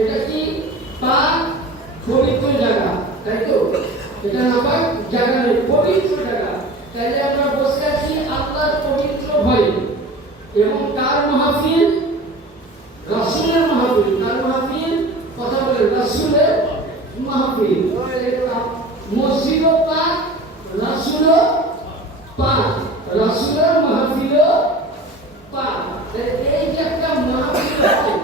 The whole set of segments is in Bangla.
এটা কি পাক পবিত্র জায়গা, তাই তো? এটা নাপাক জায়গা নয়, পবিত্র জায়গা। তাইলে আমরা বসে আছি আল্লাহর পবিত্র ভয়ে, এবং কার মাহফিল? রাসূলের মাহফিল। কার মাহফিল? কথা বলে, রাসূলের মাহফিল। মসজিদ পাক, রাসূল পাক, রাসূলের মাহফিল পাক। এই যে একটা মাহফিল হয়,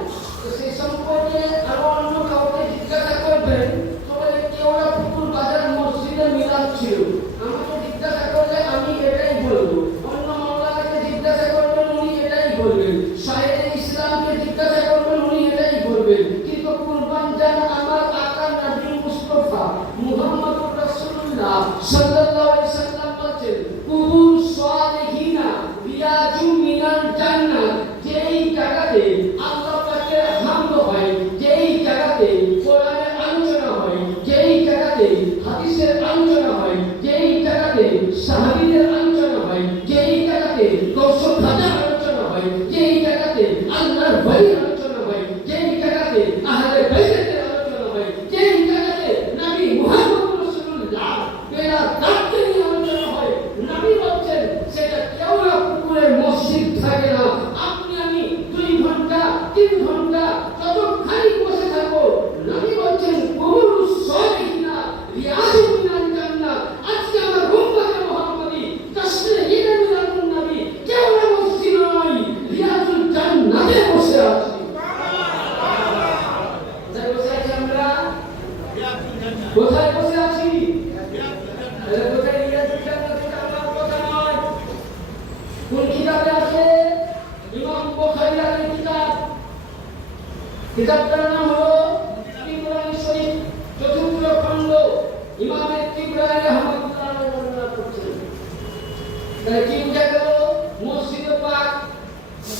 তো সেই সম্পর্কে আরো অন্য কাউকে জিজ্ঞাসা করবেন, তবে কেউ না পুকুর বাজার মসজিদে মিলাদ ছিল, আমাকে জিজ্ঞাসা করলে আমি এটাই বলবো। অন্য মাওলানাকে জিজ্ঞাসা করবেন, উনি এটাই বলবেন। শাহের ইসলামকে জিজ্ঞাসা করবেন, উনি এটাই বলবেন। কিন্তু কুরবান জান আমার আকা নবী মুস্তাফা মুহাম্মদুর রাসূলুল্লাহ সাল্লাল্লাহু আলাইহি ওয়াসাল্লাম বলেন, কুবুর সালিহিনা রিয়াজুম মিনাল জান্নাত। যেই জায়গাতে আল্লাহ পাকের হামদ হয়, যেই জায়গাতে কোরআনের আলোচনা হয়, যেই জায়গাতে হাদিসের আলোচনা হয়, যেই জায়গাতে সাহাবীদের আলোচনা হয়, যেই জায়গাতে কৌশল খাজার আলোচনা হয়, যেই জায়গাতে আল্লাহর ওলির আলোচনা হয়, যেই জায়গাতে আহলে বাইতের আলোচনা হয়, যেই জায়গাতে নবী মুহাম্মদ রাসূলুল্লাহ বেলা দাঁতকে নিয়ে আলোচনা হয়, নবী বলছেন সেটা কেওড়া পুকুরের মসজিদ থাকে না। আপনি আমি 2 ঘন্টা 3 ঘন্টা যতক্ষণ বসে থাকবো, নবী বলছেন কুবুরুস সালিহিনা রিয়াজুম মিনাল জান্নাত। আজকে আমরা উম্মতে মুহাম্মাদি তাসলিহিনা মিনাতুন নবী কেওড়া মসজিদ নয়, রিয়াজুল জান্নাতে বসে আছি। কোথায় বসে আছি আমরা? কোথায় বসে আছি? কোথায়? রিয়াজুল জান্নাতে আমার কথা নয়। কোন কিতাবে আছে? ইমাম বুখারীর কিতাব, কিতাবটার নাম হলো তিবরানী শরীফ, 4th খণ্ড। ইমাম তিবরানী রাহমাতুল্লাহ আলাইহি বর্ণনা করছেন। তাহলে কি বুঝা গেল? মসজিদ পাক,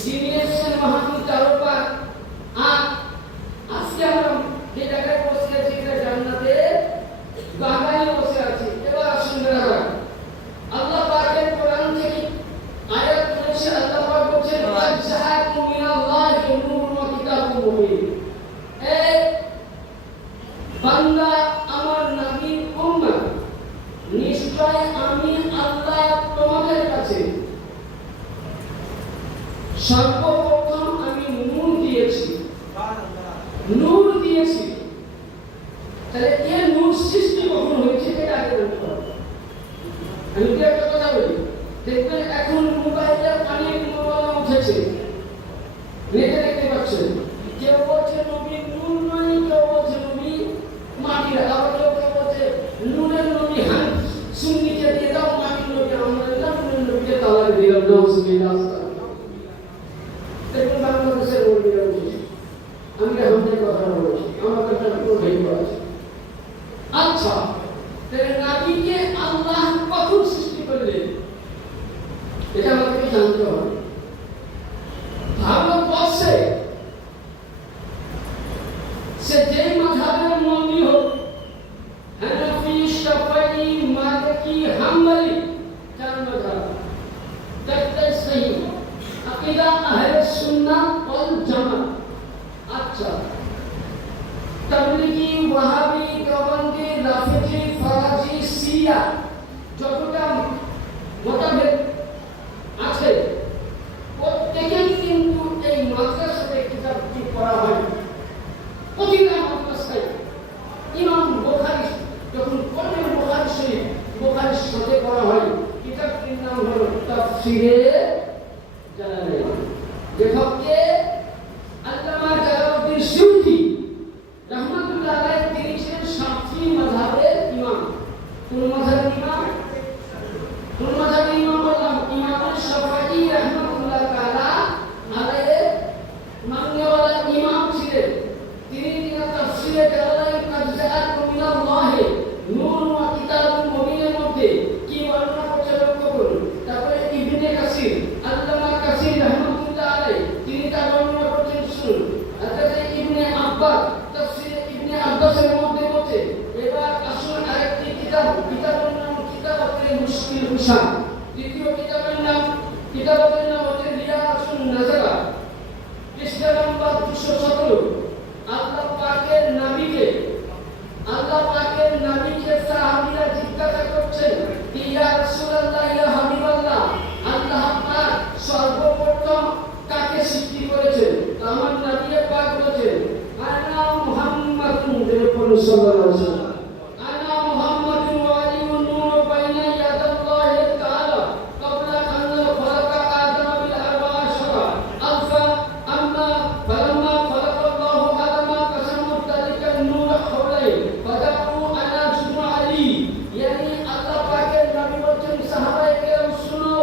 যিনি এসেছেন মাহফিল তারও পাক। আর আজকে আমরা যে জায়গায় বসে আছি এটা জান্নাতে বাগানে বসে আছি। এবার আসুন দাঁড়ান, আল্লাহ পাকের কোরআন থেকে আয়াত রয়েছে। আল্লাহ পাক বলেন, "ওয়াজহাকুম মিনাল্লাহি নূরুন ওয়া কিতাবুম মুবিন।" এই বান্দা আমার নবীর উম্মত, নিশ্চয় আমি আল্লাহ তোমাদের কাছে সর্বপ্রথম আমি নূর দিয়েছি, নূর দিয়েছি। তাহলে এই নূর সৃষ্টি কখন হয়েছে এটা আগে বলতে হবে। আমি কি একটা কথা বলি, দেখবেন এখন মোবাইলে অনেক মোবাইল উঠেছে, নেটে দেখতে পাচ্ছেন। কেউ বলছে নবী নূর নয়, কেউ বলছে নবী মাটির, আবার কেউ বলছে নূরের নবী। হ্যাঁ, সুন্নিকে দিয়ে দাও মাটির নবী, আমরা দিলাম নূরের নবীকে তালাক দিলাম। নাউজুবিল্লাহ। দেখুন বাংলাদেশের ওলিরা উঠেছে, আমি আমাদের কথা বলছি, আমার কথা প্রোটেক্ট করেছে। আচ্ছা, তাহলে নবীকে আল্লাহ কখন সৃষ্টি করলেন এটা আমাদেরকে জানতে হবে। ভারতবর্ষে সে যেই মাযহাবের মন্দির হোক, হানাফি, শাফিঈ, মালিকি, হাম্বলি, 4 মাযহাব, দেখতে সহি আকীদা আহলে সুন্নাহ ওয়াল জামাত। আচ্ছা, তাবলীগী, ওয়াহাবি, দেওবন্দি, রাফিজি, ফারাজি, শিয়া, যতটা মতভেদ আছে প্রত্যেকেই কিন্তু এই মাদ্রাসাতে কিতাবটি পড়া হয়। প্রতিটা মাদ্রাসায় ইমাম বুখারী যখন পড়েন বুখারী শরীফ, বুখারীর সাথে পড়া হয়। কিতাবটির নাম হলো তাফসীরে জালালাইন। লেখককে আল্লামা জালালউদ্দিন সুয়ুতী রাহমাতুল্লাহ আলাইহি, তিনি ছিলেন শাফিঈ মাযহাবের ইমাম। কোন মাযহাবের ইমাম? কোন মাযহাবের ইমাম বললাম? ইমাম শাফিঈ রাহমাতুল্লাহ তাআলা আলাইহি মাননেওয়ালা ইমাম ছিলেন। তিনি তাফসীরে জালালাইন কাদ জাআকুম মিনাল্লাহি নূরুন ওয়া কিতাবুম মুবিনের মধ্যে কি বর্ণনা করছে লক্ষ্য করুন। তারপরে ইবনে কাসির, আল্লামা কাসির রাহমাতুল্লাহ আলাইহি, তিনি তার বর্ণনা করছেন, শুনুন। তারপরে ইবনে আব্বাস তাফসীরে ইবনে আব্বাসের মধ্যে বলছে। এবার আসুন আরেকটি কিতাব, কিতাবের নাম কিতাবাতুল মুশকিল হুসান। দ্বিতীয় কিতাবের নাম হচ্ছে রিয়াজুন নাজারা, পৃষ্ঠা নম্বর 217। আল্লাহ পাক সাল্লাল্লাহু আলাইহি ওয়াসাল্লাম আনা মুহাম্মাদুন ওয়া আলিউন নূরু বাইনা ইয়াদাল্লাহি তাআলা ক্বাবলা আন খালাকা আদম বিল আরবা'a আলফা আম্মা ফালাম্মা খালাকাল্লাহু আদম কাসামু যালিকা নূর হাওলাই ফাদাউ আনা শুনু আলী ইয়ানি আল্লাহ পাকের নবী বলেন সাহাবায়ে কেরাম শুনো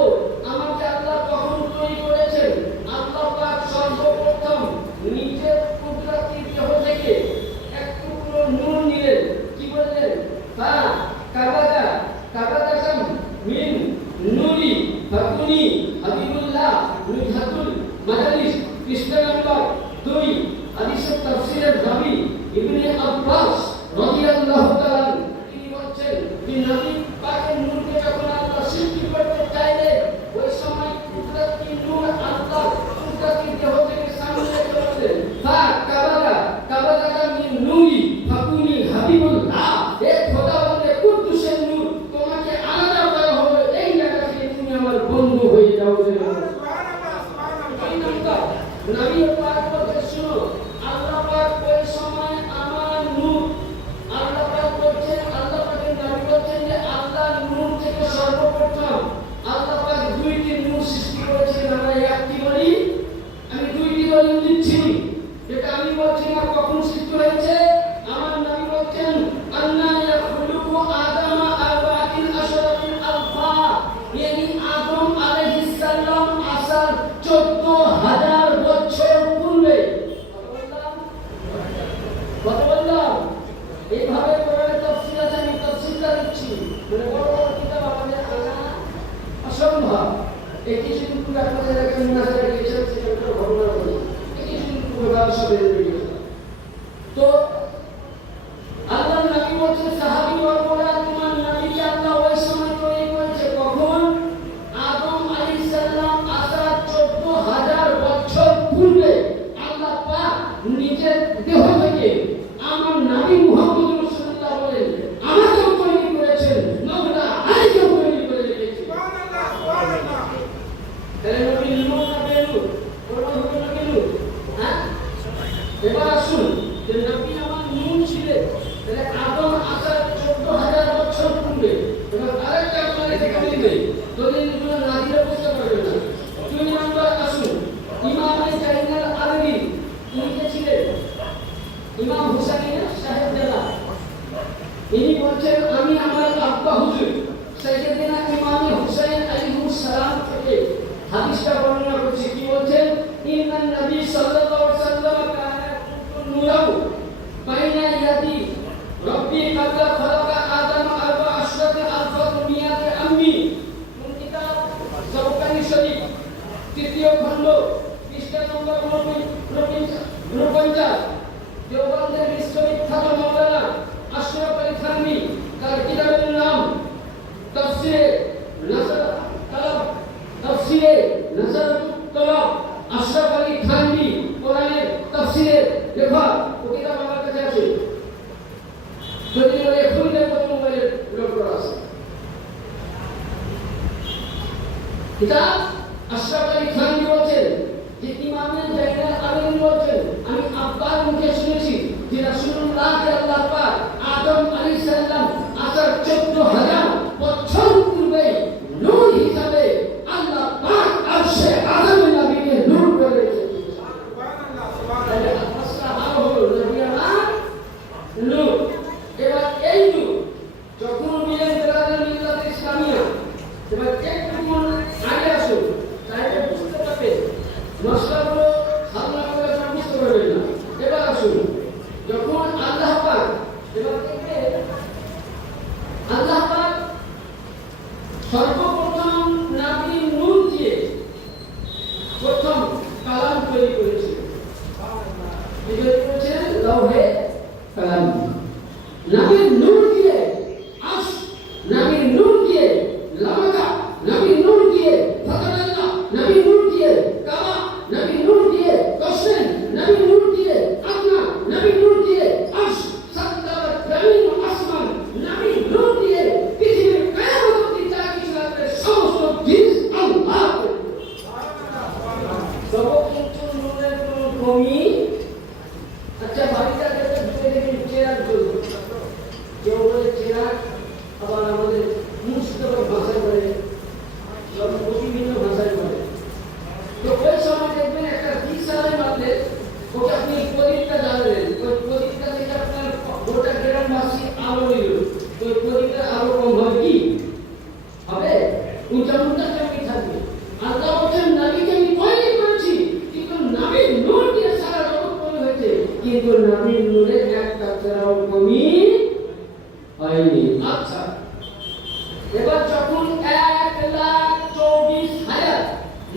আমাকে আল্লাহ কখন তৈরি করেছেন আল্লাহ পাক সর্বপ্রথম নিজের কুদরতি দেহ থেকে এক টুকরো নূর নিলেন কি বললেন কাবাদাকাম মিন নূরি ফাকুনি হাবিবুল্লাহ নুজহাতুল মাজালিস পৃষ্ঠা নম্বর 2 হাদিসের তাফসীরের রাবি ইবনে আব্বাস রাদিয়াল্লাহু তাআলা তিনি বলেন যে নবী পাকের নূরকে যখন আল্লাহ সৃষ্টি করতে চাইলেন ওই সময় কুদরতি নূর আল্লাহ কুদরতি দেহ থেকে সামনে চললেন কাবাদাকা মিন নূরি ফাকুনি হাবিবুল্লাহ এ খোদাবন্দে কুদ্দুসের নূর তোমাকে আলাদা করা হবে এই জায়গা থেকে তুমি আমার বন্ধু হয়ে যাও সুবহানাল্লাহ নবী পাক বলতে শুনো আল্লাহ পাক ওই সময় আমার নূর আল্লাহ পাক বলছেন আল্লাহ পাকের নবী বলছেন যে আল্লাহর নূর থেকে সর্বপ্রথম আল্লাহ পাক দুইটি নূর সৃষ্টি করেছেন আমরা একটি বলি আমি দুইটি বলি দিচ্ছি এটা আমি বলছি না কখন সৃষ্টি হয়েছে আমার নবী বলছেন আন্না ইয়াখলুকু আদম আরবাতিন আশরাতিন আলফা ইয়ানি আদম আলাইহিস সালাম আসার 14000 বছর পূর্বে কত বললাম এইভাবে কোরআনের তাফসীর আছে আমি তাফসীরটা দিচ্ছি মানে বড় বড় কিতাব আমাদের আনা অসম্ভব এই কিছু টুকু আপনাদের এখানে মুনাজারা গিয়েছেন সেটা ঘটনা বলি এই কিছু টুকু ব্যবসা বের হয়ে গেছে তো আল্লাহর নবী বলছেন সাহাবী বর্গরা তোমার নবীকে আল্লাহ ওই সময় তৈরি করেছে কখন আদম আলাইহিস সালাম আসার 14000 বছর পূর্বে আল্লাহ পাক নিজের দেহ থেকে আমার নবী মুহাম্মদ রাসূলুল্লাহ বলেন আমাকেও তৈরি করেছেন মাওলা আলীকেও তৈরি করে রেখেছেন সুবহানাল্লাহ সুবহানাল্লাহ তাহলে নবী নূর না বেনূর কোন হবে না বেনূর হ্যাঁ এবার আসুন যে নবী আমার নূর ছিলেন তাহলে আদম আসার 14000 বছর পূর্বে এবার আরেকটা আপনাদের দেখাই দেই দলিলগুলো না দিলে বুঝতে পারবেন না 2 নম্বর আসুন ইমামে জাইনাল আরবি তিনি কে ছিলেন ইমাম হুসাইন সাহেব জানা ইনি বলছেন আমি আমার আব্বা হুজুর সাইয়েদনা ইমাম হুসাইন আলাইহিস সালাম থেকে হাদিসটা বর্ণনা করছি কি বলছেন ইন্নান নবী সাল্লাল্লাহু আলাইহি ওয়াসাল্লাম কানা নূরাউ বাইনা ইয়াদি রব্বি কাবলা খালাকা আদম আরবা আশরাত আলফা মিয়াত আম্মি কোন কিতাব জাওকানি শরীফ তৃতীয় খণ্ড পৃষ্ঠা নম্বর 49 দেওবন্দের বিশ্ববিখ্যাত মাওলানা আশরাফ আলী থানভী তার কিতাবের নাম তাফসীরে নাসারাতুত তালাব আশরাফ আলী থানভী কোরআনের তাফসীরে লেখা ও কিতাব আমার কাছে আছে যদি এখনই দেখো মোবাইলে লোড করা আছে কিতাব আশরাফ আলী থানভী বলছেন যে ইমামে জাইনাল আবেদিন বলছেন আমি আব্বার মুখে শুনেছি যে রাসূলুল্লাহ আল্লাহ পাক আদম আলাইহিস সালাম আসার 14000 বছর পূর্বে নূর হিসাবে আল্লাহ পাক আরশে আযমে নবীকে নূর করে রেখেছেন সুবহানাল্লাহ সুবহানাল্লাহ আসসালাম হলো নবী আমার নূর এবার এই নূর যখন মিলেন বেরাদার মিল্লাত ইসলামিয়া এবার একটু মন আগে আসুন তাইলে বুঝতে পারবে মশলাগুলো হালকা করে বুঝতে পারবেন না এবার আসুন যখন আল্লাহ পাক এবার দেখবে আল্লাহ পাক সর্বপ্রথম নবী নূর দিয়ে প্রথম কালাম তৈরি করেছিল কি তৈরি করেছিলেন লৌহে কালাম নবীর নূর দিয়ে আশ নবীর নূর দিয়ে লামাকা নবীর নূর দিয়ে ফাতাল্লাহ নবীর নূর দিয়ে কাবা নবীর নূর দিয়ে কসেন নবীর নূর দিয়ে আদনা নবীর নূর দিয়ে আশ সাত্তার জমিন ও আসমান নবীর নূর দিয়ে পৃথিবীর কিয়ামত অবধি যা কিছু আছে সমস্ত জিনিস আল্লাহ সব কিছু নূরের কোনো কমি আচ্ছা ভাবিটা দেখে চেয়ার চলবে কিন্তু নবীর নূরে এক কাতরাও কমি হয়নি। আচ্ছা, এবার যখন 1,24,000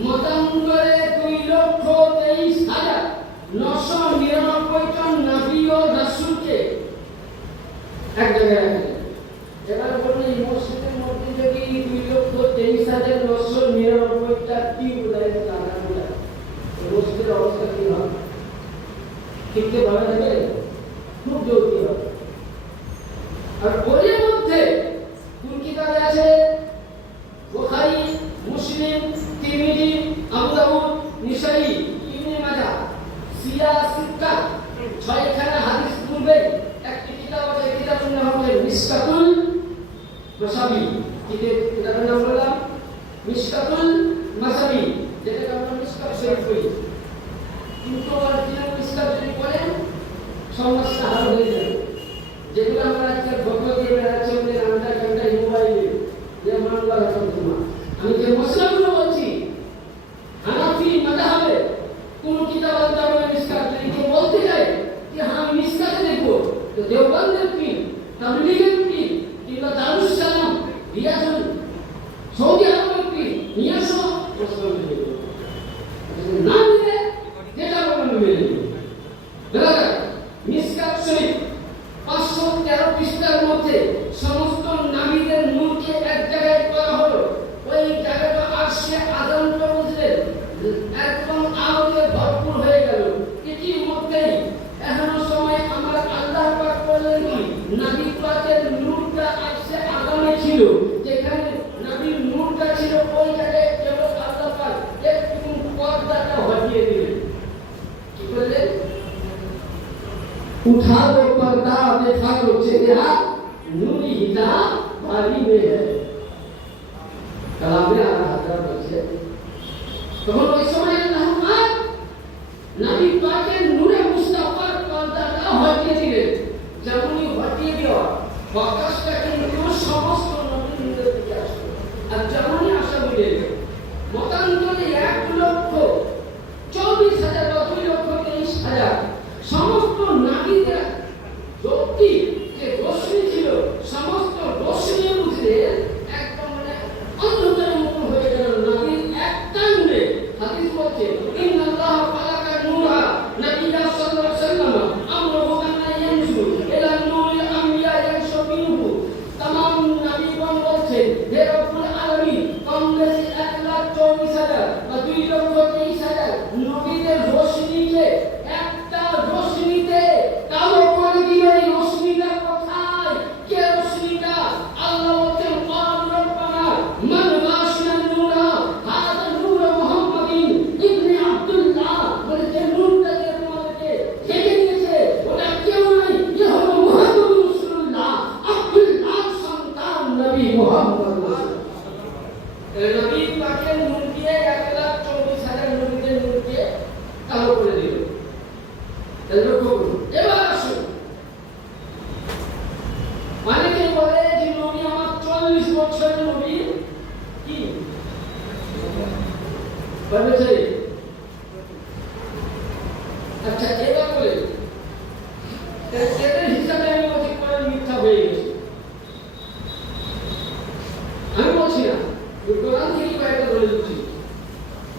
মতান্তরে 2,23,999 জন নবী ও রাসূলকে এক জায়গায় রাখলেন। এবার বলুন, এই মসজিদের মধ্যে যদি 2,23,999টা টিউব লাগানো যায়, মসজিদের অবস্থা কি হবে? ঠিকতে ভালো থাকে, খুব জরুরি হবে। আর ওর মধ্যে কোন কিতাব আছে? বুখারী, মুসলিম, তিরমিজি, আবু দাউদ, নিসাই, ইবনে মাজাহ, সিয়া সিত্তা, ছয়খানা হাদিস পূর্বে একটি কিতাব আছে, কিতাবের নাম হলো মিশকাতুল মাসাবি। কিতাবের নাম বললাম মিশকাতুল মাসাবি, যেটা আমরা মিশকাত শরীফ বলি। কিন্তু অরিজিনাল মিশকাত যদি বলেন সমস্যা হাল হয়ে যাবে। যেগুলো আমরা আজকে ফটো দিয়ে বেড়াচ্ছি ওদের আন্ডা কান্ডা মোবাইলে, যে মানবা এখন তোমার আমি যে মশলাগুলো বলছি হানাফি মাযহাবে কোন কিতাব আনতে হবে মিশকাত, যদি কেউ বলতে যায় যে হ্যাঁ আমি মিশকাতে দেখবো, তো দেওবন্দের কি, তাবলীগের কি, কিংবা দারুস সালাম, রিয়াজুল, সৌদি আরবের কি নিয়ে আসো, না মিলে যেটা বলবেন মিলে নেবে। মিশকাত শরীফ 513 পৃষ্ঠার মধ্যে সমস্ত নবীদের নূরকে এক জায়গায় করা হলো। ওই জায়গাটা আরশে আযমটা বুঝলেন একদম আলোতে ভরপুর হয়ে গেল। এটির মধ্যেই এখনো সময় আমার আল্লাহ পাক বললেন কি নবী পাকের নূরটা আরশে আযমে ছিল, যেখানে নবীর নূরটা ছিল ওই জায়গায় কেবল আল্লাহ পাক একটু পর্দাটা হটিয়ে দিলেন। কি বললেন? उठा दो पर्दा, देखा तो चेहरा नूरी हिजाब बारी में है। कलाम में आ रहा था बच्चे, तो हम इस समय अल्लाह पाक नबी पाक के नूरे मुस्तफा पर्दा का हटिए दिए, जमुनी हटिए दिया फकाशটা কিন্তু সমস্ত নবীর নূরের দিকে আসলো। আর জমুনি আশা বুঝে মতান্তরে 1,24,000 বা 2,23,000 সমস্ত নবীদের জ্যোতি যে রশ্মি ছিল, সমস্ত রশ্মি বুঝে একদম মানে অন্ধকারের মতো হয়ে গেল নবীর একটা নূরে। হাদিস বলছে ইন্নাল্লাহ ফালাকা নূরা নবিয়্যা সাল্লাল্লাহু আলাইহি ওয়াসাল্লাম আমরুহু আন্না ইয়ানজু ইলা নূরিল আমবিয়া ইয়ানশু মিনহু। तमाम নবীগণ বলছেন হে রব্বুল আলামিন, কম বেশি 1,24,000 বা 2,23,000 নবীদের রশ্মিকে একটা রশ্মিতে কালো করে দিলে এই রশ্মিটা কোথায়? কে রশ্মিটা? আল্লাহ বলছেন ক্বাল রব্বানা মান গাশিয়া নূরা হাযা নূর মুহাম্মাদিন ইবনে আব্দুল্লাহ। বলছে নূরটা যে তোমাদেরকে ঢেকে দিয়েছে ওটা কেউ নাই, এ হলো মুহাম্মদুর রাসূলুল্লাহ, আব্দুল্লাহ সন্তান নবী মুহাম্মদ। এই নবী পাকের নূর দিয়ে 1,24,000 নবীদের নূরকে কালো করে দিল। এবার আসুন, অনেকে বলে যে নবী আমার 40 বছরের নবী কি বলেছে। আচ্ছা, এবার বলে এদের হিসাবে আমি বলছি কোরআন মিথ্যা হয়ে গেছে। আমি বলছি না, কোরআন থেকে কয়েকটা বলে দিচ্ছি।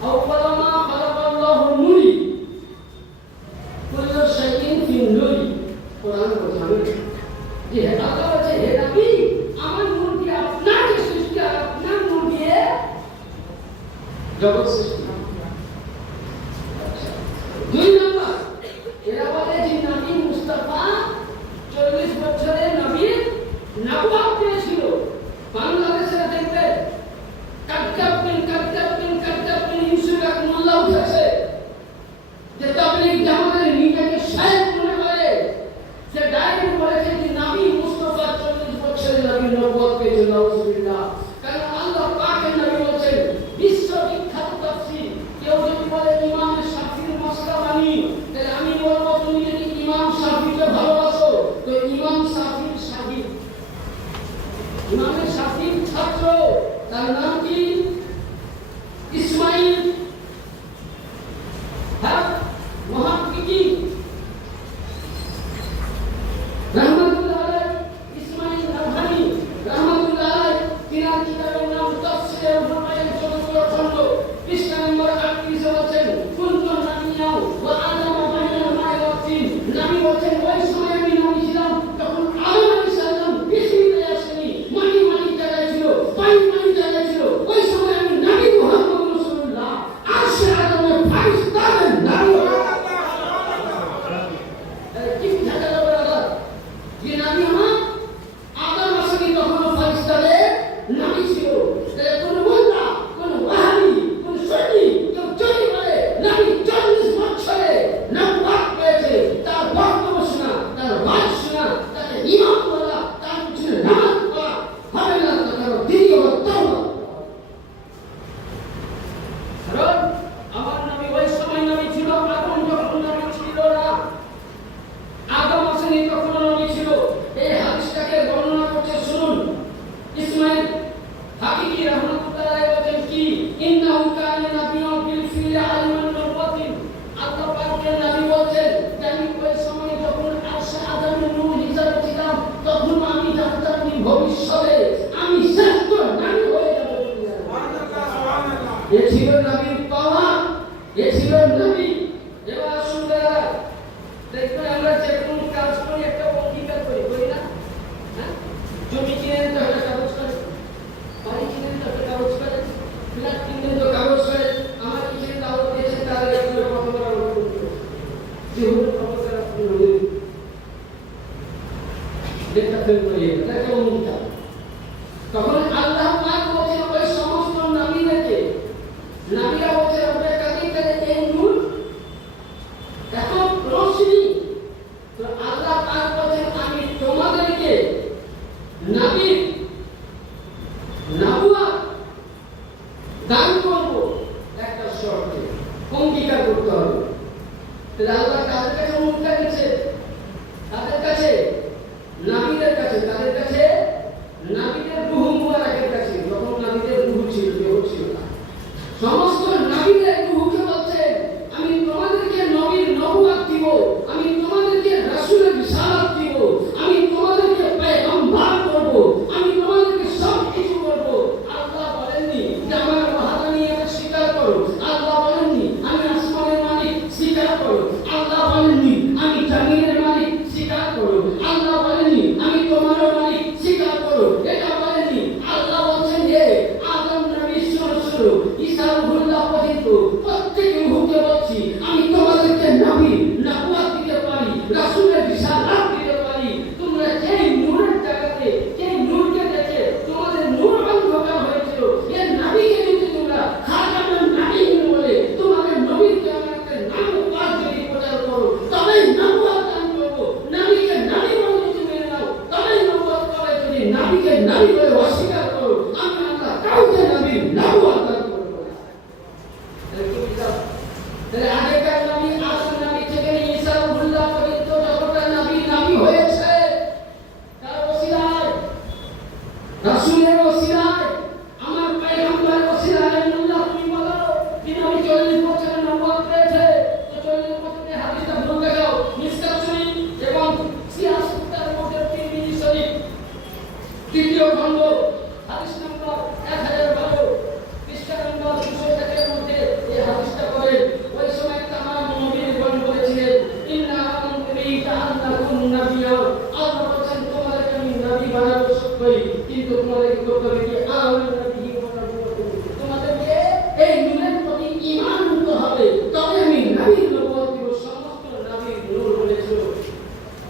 আউয়ালামা খালাকাল্লাহু নূরি কুল্লু শাইইন ফি নূরি। কোরআন বলছে আমি যে আল্লাহ বলছে হে নবী আমার নূর দিয়ে আপনার যে সৃষ্টি, আপনার নূর দিয়ে জগৎ সৃষ্টি। আচ্ছা, 2 নম্বর এরা বলে যে নবী মুস্তাফা 40 বছরের নবীর নবুয়ত পেয়েছিল। বাংলাদেশে দেখবেন কাটকাপিন ইনসুরাক মোল্লা উঠেছে যে তাবলীগ জামাতের নিজেকে শায়েখ মনে করে, সে ডাইরেক্ট বলেছে যে নবী মুস্তাফা 40 বছরের নবীর নবুয়ত পেয়েছে। নাউজুবিল্লাহ। কারণ আল্লাহ পাকের নবী বলেছেন বিশ্ববিখ্যাত তাফসীর। কেউ যদি বলে ইমাম শাফিঈর মসলা মানি, তাহলে আমি বলবো তুমি যদি ইমাম শাফিঈকে ভালোবাসো তো ইমাম শাফিঈর শাগির্দ, ইমাম শাফিঈর ছাত্র, তার নাম কি? ইসমাইল হক মুহাক্কিকি। কাফের করিয়ে তাকে অনুমতি। তখন আল্লাহ পাক বলেন ওই সমস্ত নবীদেরকে, নবীরা বলেন রব্বে কাদির এই নূর এত রোশনি, তো আল্লাহ পাক বলেন আমি তোমাদেরকে নবীর নবুয়ত দান করব একটা শর্তে, অঙ্গীকার করতে হবে। তাহলে আল্লাহ কাদের কাছে অনুমতি দিচ্ছে? তাদের কাছে, নবীদের কাছে। তাদের কাছে নবীদের রূহ মুবারকের কাছে। যখন নবীদের রূহ ছিল, দেহ ছিল না, সমস্ত নবীদের রূহকে বলছে আমি তোমাদেরকে নবীর নবুয়ত দিব, আমি তোমাদেরকে রাসূলের রিসালাত দিব, আমি তোমাদেরকে পয়গম্বর করব, আমি তোমাদেরকে সব কিছু করব। আল্লাহ বলেননি যে আমার ওয়াহদানিয়ত স্বীকার করো, আল্লাহ বলেননি আমি আসমানের মালিক স্বীকার করো, আল্লাহ বলেননি আমি জমিনের মালিক স্বীকার করো, আল্লাহ বলেননি আমি তোমারও মালিক স্বীকার করো, এটা বলেননি। আল্লাহ বলছেন যে আদম নবী শুনো, ঈসা রূহুল্লাহ পর্যন্ত প্রত্যেক রূহকে বলছি আমি তোমাদেরকে নবী নবুয়ত দিতে পারি, রাসূলের রিসালাত দিতে পারি। তোমরা যেই নূরের জায়গাতে, যেই নূরকে দেখে তোমাদের নূর অন্ধকার হয়েছিল, এই নবীকে যদি তোমরা খাজানার নবী বলে তোমাদের নবীর জামাতে নাম পাক যদি প্রচার করো, তবেই নবুয়ত দান করবো। নবীকে নবী বলে যদি মেনে নাও, তবেই নবুয়ত পাবে। যদি নবীকে নবী বলে অস্বীকার করো, আমি আল্লাহ কাউকে নবীর নবুয়ত দান করব না। তাহলে আগেকার নবী আদম নবী থেকে ঈসা রূহুল্লাহ পর্যন্ত যতটা নবী হয়েছে, তার ওসিলায়, রাসূলের ওসিলায়, আমার পয়গম্বরের ওসিলায়, আল্লাহ তুমি বলো যে নবী 40 বছর নবুয়ত পেয়েছে, তো 40 বছরে হাদিসটা ভুল দেখাও। মিশকাত শরীফ এবং সিয়াসুত্তার মধ্যে তিরমিজি শরীফ তৃতীয় খণ্ড হাদিস নম্বর 1012 পৃষ্ঠা নম্বর 200 এর মধ্যে এই হাদিসটা করে। ওই সময় তামাম নবীগণ বলেছিলেন ইন্না আনতুবিকা আন্নাকুম নাবিয়্যা, আল্লাহ বলেন তোমাদেরকে আমি নবী বানাবো সত্যই, কিন্তু তোমাদেরকে করতে হবে কি আমি নবী বানাবো, তোমাদেরকে এই নূরের প্রতি ঈমান আনতে হবে, তবে আমি নবীর নবুয়ত দিব। সমস্ত নবীর নূর বলেছিল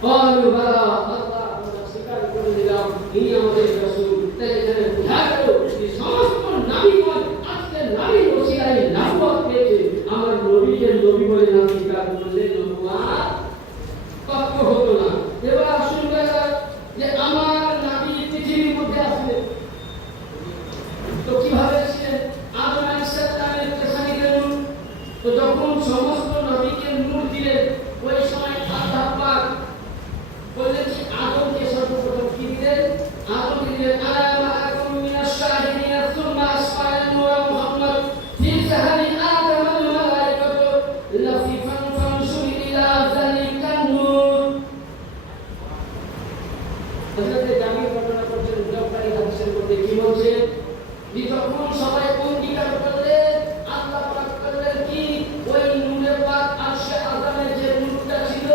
ক্বালু বালা, আল্লাহ আমরা স্বীকার করে নিলাম ইনি আমাদের রাসূল। তাই এখানে বোঝা গেল যে সমস্ত নবীগণ আজকে নবীর ওসিলায় নবুয়ত পেয়েছে। আমার নবীকে নবী বলে না স্বীকার করলে নবুয়ত প্রাপ্ত হতো না। এবার আসুন যে আমার নবী পৃথিবীর মধ্যে আসলেন, তো কিভাবে আসলেন? আদম আলাইহিস সালামের পেছানিতে নূর। তো যখন সমস্ত নবীকে নূর দিলেন, ওই সময় আল্লাহ পাক বললেন যে আদমকে সর্বপ্রথম কি দিলেন? আদমকে দিলেন আলা মাআকুম মিনাশ শাহিদিন সুম্মা আসফানা নূর মুহাম্মদ ফি সাহারি আদম আল মালাইকাতু লাফিফান ফানসুর ইলা যালিকান নূর। হযরত জামি বর্ণনা করছেন বুখারী হাদিসের মধ্যে কি বলছে যে যখন সবাই অঙ্গীকার করলেন, আল্লাহ পাক করলেন কি ওই নূরে পাক আরশে আযমের যে নূরটা ছিল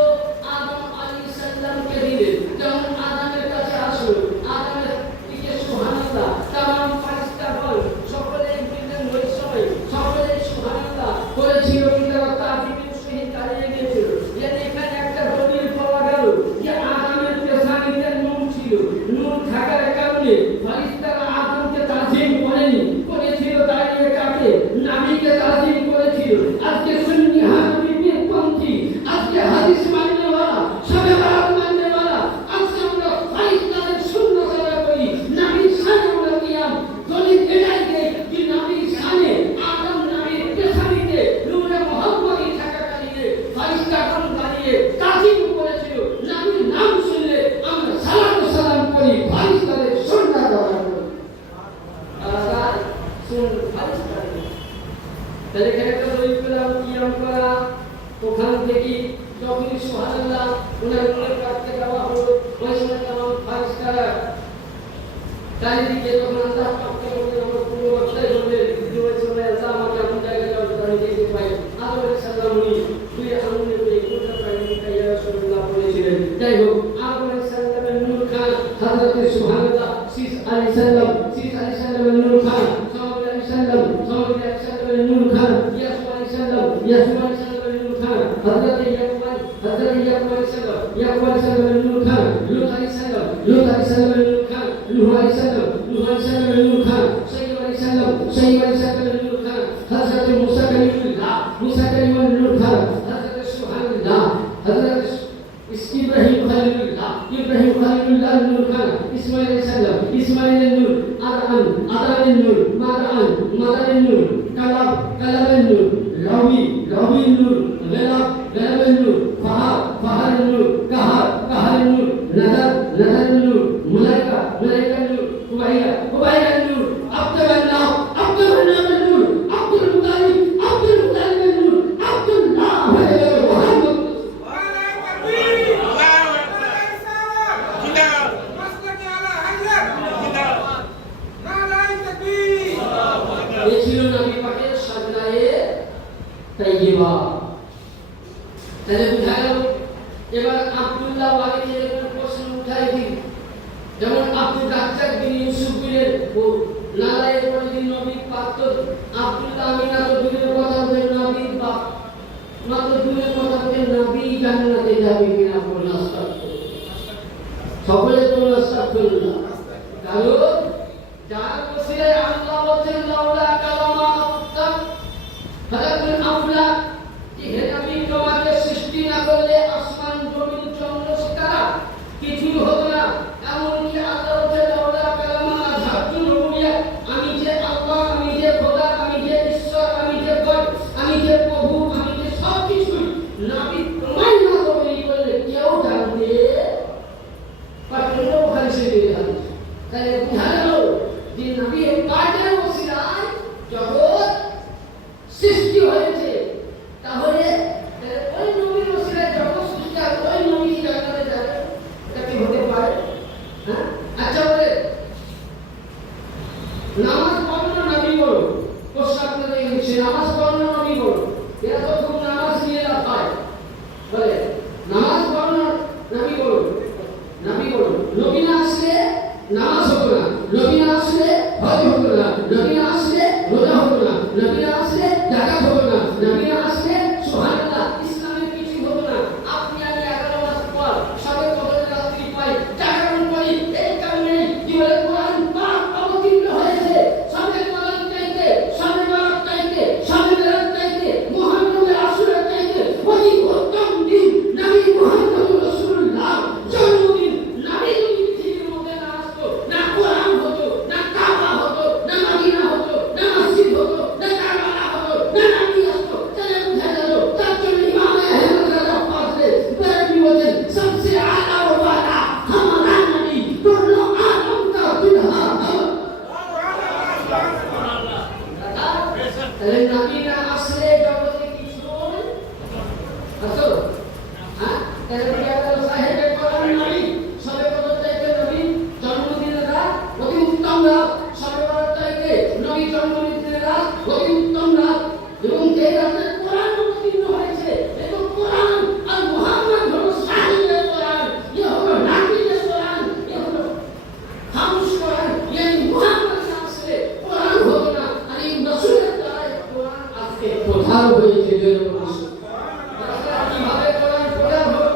আদম আলাইহিস সালামকে দিলেন। যখন আদমের কাছে আসলো, আদমের দিকে সুবহানাল্লাহ तमाम ফেরেশতাগণ সকলে দিলেন। ওই সময় সকলে সুবহানাল্লাহ করেছিল, কিন্তু তাজিমের সহিত দাঁড়িয়ে গিয়েছিল। এখানে একটা দলিল পাওয়া গেল যে আদমের পেছানিতে নূর ছিল, নূর থাকার কারণে ফেরেশতারা আদমকে তাজিম করেছিল দাঁড়িয়ে কাকে? নবীকে তাজিম করেছিল। আজকে সুন্নি হানাফি পন্থী, আজকে হাদিস মাননেওয়ালা, শবে বরাত মাননেওয়ালা, আজকে আমরা ফেরেশতাদের সুন্নাত আদায় করি, নবীর শানে আমরা কিয়াম দলিল এটাই দেয় যে নবীর শানে আদম নবীর পেছানিতে নূরে মুহাম্মদী থাকাকালীনে ফেরেশতাগণ দাঁড়িয়ে তাজিম করেছিল। নবীর নাম শুনলে আমরা সালাত ও সালাম করি, ফেরেশতাদের সুন্নাত আদায় করি। তাহলে এখানে একটা দলিল পেলাম কিয়াম করা। ওখান থেকে যখনই সুবহানাল্লাহ ওনার নূরের কাছে দেওয়া হলো, ওই সময় तमाम ফেরেশতারা চারিদিকে যখন আল্লাহ পাককে বললেন আমার পুরো অবস্থায় বললেন যে ওই সময় আল্লাহ আমাকে এমন জায়গায় যাওয়ার জন্য আমি দেখতে পাই। আদম আলাইহিস সালাম উনি দুই আঙ্গুলে করে কোনটা পাইনি ইয়া রাসূলুল্লাহ বলেছিলেন। যাই হোক, আদম আলাইহিস সালামের নূর খান হযরত সুবহানাল্লাহ শীস আলাইহিস সালামের নূর খান, সামাদ আলাইহিস সালামের নূর খান, ইয়াসু আলাইহিস সালামের নূর খান, হযরত Yakub Hazrat Yaqub alaihissalam Nur Khan, Lut alaihissalam Nur Khan, Nuh alaihissalam Nur Khan, Shuaib alaihissalam Nur Khan, Hazrat Musa kalimullah Nur Khan, Hazrat Subhanallah, Hazrat Ibrahim Khalilullah Nur Khan, Ismail alaihissalam Nur, Adam Nur, Madan Nur, Kalam Nur, Rawi Nur, Ghalab Nur, Fahar Nur, Kahar Nur, Nadar Nur, Malaika Nur, Kubaira Nur, Abdullah Nur, Abdul Muttalib Nur, Abdullah Muhammad. ये ছিল নবী পাকের সাজনায়ে তাইয়্যিবা। তাহলে বুঝা গেল। এবার আব্দুল্লাহ ওয়ালিদের একটা প্রশ্ন উঠাই দিই, যেমন আব্দুল রাজ্জাক বিন ইউসুফ বিনের নালায়ের পরে যিনি নবী পাক, আব্দুল্লাহ আমিনা তো দূরের কথা বলেন নবীর বাপ, মাত্র দূরের কথা বলেন নবী জান্নাতে যাবে কিনা বলে নাস্তা সকলে তো নাস্তা করল। কারণ যার ওসিলায় আল্লাহ বলেন লাউলা কালামা আফতাক ফালাকুল আফলাক, যে হে নবী তোমাকে সৃষ্টি না করলে আসমান জমিন চন্দ্র সিতারা কিছুই হতো না। এমনকি আল্লাহ বলেন লাউলা কালামা আযহাবতুল রুবিয়া, আমি যে আল্লাহ, আমি যে খোদা, আমি যে ঈশ্বর, আমি যে গড, আমি যে প্রভু, আমি যে সব কিছু নবী প্রমাণ না করলে কেউ জানতে পারত না। ওখানে সে দিয়ে হাদিস তাই বুঝা গেল যে নবীর পাকের ওসিলায় জগৎ সৃষ্টি হয়েছে। তাহলে ওই নবীর ওসিলায় জগৎ সৃষ্টি আর ওই নবী কি জান্নাতে যাবে, এটা কি হতে পারে? হ্যাঁ, আচ্ছা বলে নামাজ পড়ানো নবী বলো, প্রশ্ন আপনাদের এসেছে নামাজ পড়ানো নবী বলো, এরা তো খুব নামাজ নিয়ে লাফায়, বলে নামাজ পড়ানো নবী বলো, নবী না আসলে নামাজ হতো না, নবী না আসলে হজ হতো না, নবী না আসলে রোজা হতো না, নবী না আসলে যাকাত হতো না, নবী না আসলে সুবহানাল্লাহ ইসলামের কিছু হতো না। আপনি আমি 11 মাস পর সবে কদরের রাত্রি পাই, জাগরণ করি, এই কারণে কি বলে কোরআন পাক অবতীর্ণ হয়েছে। সবে কদর চাইতে, সবে বরাত চাইতে, সবে বেরাত চাইতে, মুহাম্মদের রাসূলের চাইতে অধিক উত্তম দিন নবী মুহাম্মদ রাসূলুল্লাহ জন্মদিন। নবী যদি পৃথিবীর মধ্যে না আসতো, না কোরআন হতো, না কাবা হতো, না মদিনা হতো, না মসজিদ হতো, না কারবালা হতো, না নবী আসতো, তাহলে বুঝা গেল তার জন্য ইমাম আহমদ রাজা ফাজলে বেরেলভী বলেন সবসে আলা ও ওয়ালা হামারা নবী কুল্লু আলম কা দুলহা। তাহলে নবী না আসলে জগতে কিছু আসো। হ্যাঁ, তাহলে বুঝা গেল সাহেবের কোরআন নবী, সবে কদর চাইতে নবী জন্মদিনের রাত অতি উত্তম রাত, সবে বরাত চাইতে নবী জন্মদিনের রাত অতি উত্তম রাত, এবং যে রাতে কোরআন অবতীর্ণ হয়েছে এ তো কোরআন আর মুহাম্মদ হলো সাহিবের কোরআন, এ হলো নাবিদের কোরআন, এ হলো খামোশ কোরআন। এই মুহাম্মদ না আসলে কোরআন হতো না, আর এই রাসূলের দ্বারা কোরআন আজকে প্রচার হয়েছে। কিভাবে কোরআন প্রচার হলো?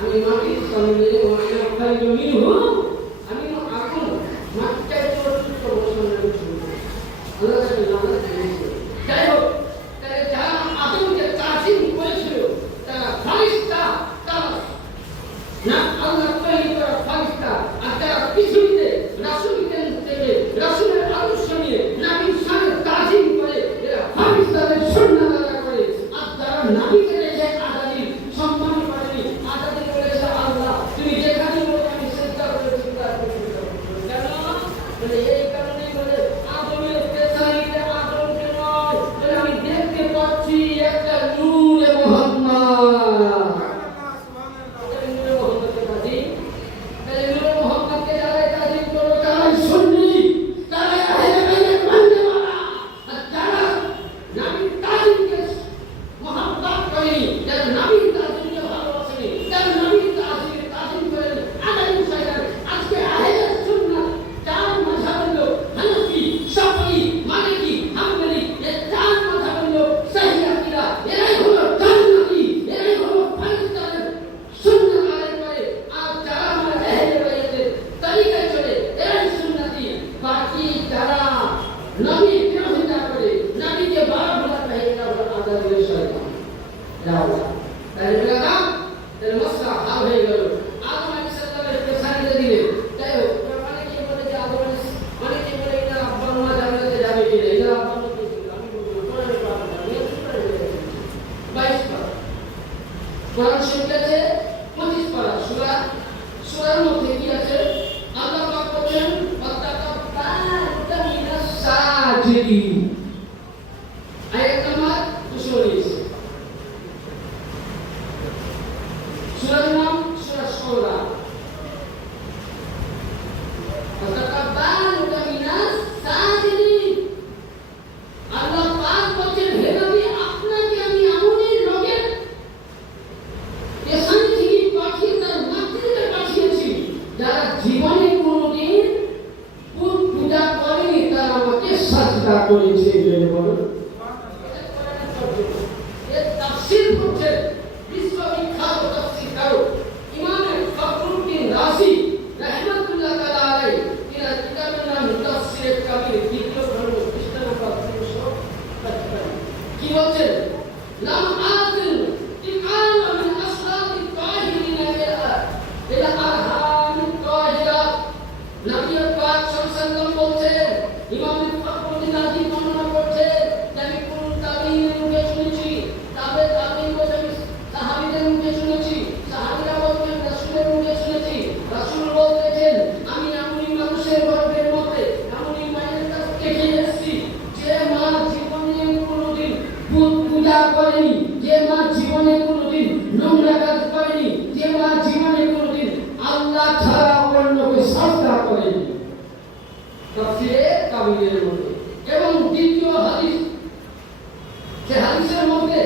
আমি মাটির সঙ্গে আমি এখন মাটিটাই যাই হোক, তাহলে যারা আদমকে তাজিম করেছিল তারা ফারিস্তা, তারা না আল্লাহ তৈরি করা ফারিস্তা, আর যারা পৃথিবীতে রাসূলকে থেকে রাসূলের আদর্শ নিয়ে নবীর শানে তাজিম করে এরা ফারিস্তাদের সুন্নাত আদায় করে। আর যারা নবীকে দেখে আজাদি সম্মান করেনি, আজাদি বলেছে আল্লাহ তুমি যেখানে বলো আমি চেষ্টা করে চিন্তা করতে কেন বলে এই কারণে বলে আদমের পেছাইতে আদমকে নয় বলে আমি দেখতে পাচ্ছি একটা নূরে মুহাম্মদ। কোরআন শরীফে আছে 25 পারা সূরা, সূরার মধ্যে কি আছে? আল্লাহ পাক বলেন ওয়াতাকাব্বালতা মিনাস সাজিদিন। আয়াত নাম্বার 219। সূরার নাম সূরা শূরা। ওয়াতাকাব্বালতা মিনাস সাজিদিন। আল্লাহ পাক বলেন হে নবী আপনাকে আমি এমনই লোকের যারা জীবনে কোনদিন পূজা করেনি তারা আমাকে সাজদা করেছে। এর তাফসীর করছে বিশ্ববিখ্যাত তাফসীরকার ইমাম ফখরুদ্দীন রাজি রাহমাতুল্লাহ তাআলা আলাইহি এর কিতাবের নাম তাফসীর কাবীর, দ্বিতীয় খণ্ড পৃষ্ঠা নম্বর 355। কি বলছেন? লাম আযিল ইকালা মিন আসরাতি তাহিরিনা ইলা আরহাম তাহিরা। নবী পাক সাল্লাল্লাহু বলছেন, ইমাম ফখরুদ্দীন রাজি বর্ণনা করছেন যে আমি কোন তাবিঈনের মুখে শুনেছি, তাবিঈ বলেন সাহাবীদের মুখে শুনেছি, সাহাবীরা বলেন রাসূলের মুখে শুনেছি, রাসূল বলতেছেন আমি এমনই মানুষের গর্ভের মধ্যে এমনই মায়ের কাছ থেকে এসেছি যে মা জীবনে কোনোদিন পূজা করেনি, যে মা জীবনে কোনোদিন নোংরা কাজ করেনি, যে মা জীবনে কোনোদিন আল্লাহ ছাড়া অন্যকে সাজদা করেনি। তাফসীরে কাবীরের মধ্যে। এবং দ্বিতীয় হাদিস, যে হাদিসের মধ্যে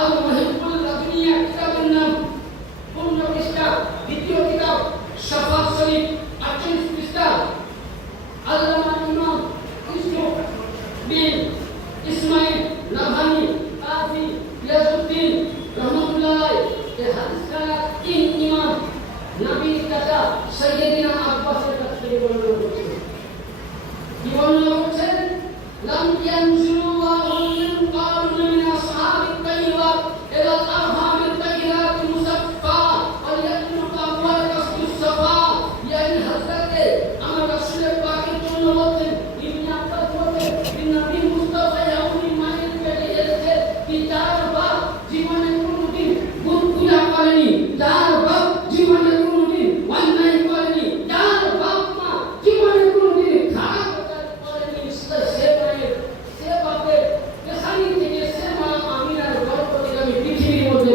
আল মুহিব্বুল লাদুনিয়া কিতাবের নাম 15 পৃষ্ঠা, দ্বিতীয় কিতাব শাফাত শরীফ 48 পৃষ্ঠা, আল্লামা ইমাম ইউসুফ বিন ইসমাইল নাভানি কাজী ইয়াজউদ্দিন রাহমাতুল্লাহ এই হাদিসটা তিন ইমাম নবীর চাচা সাইয়্যিদিনা আব্বাসের কাছ থেকে বর্ণনা করছেন। কি বর্ণনা করছেন? লাম ইয়ানজুরু ওয়াহুম কালু মিন আসহাবিত তাইয়্যিবাত ইলা আরহামিত তাইয়্যিরাত মুসাফফা ওয়া ইয়াকুনু আবওয়া কাসদুস সাফা। ইয়ানি হযরতে আমার রাসূলের পাকের জন্য বলতেন, ইবনে আব্বাস বলতেন নবী মুস্তাফা এমনই মায়ের পেটে এসেছে কি তার বাপ জীবনে কোনোদিন পূজা করেনি, তার বাপ জীবনে কোনোদিন অন্যায় করেনি, তার বাপ মা জীবনে কোনোদিন খারাপ কাজ করেনি। সে বাপের পেছানি থেকে সে মা আমিনার গর্ভ থেকে আমি পৃথিবীর মধ্যে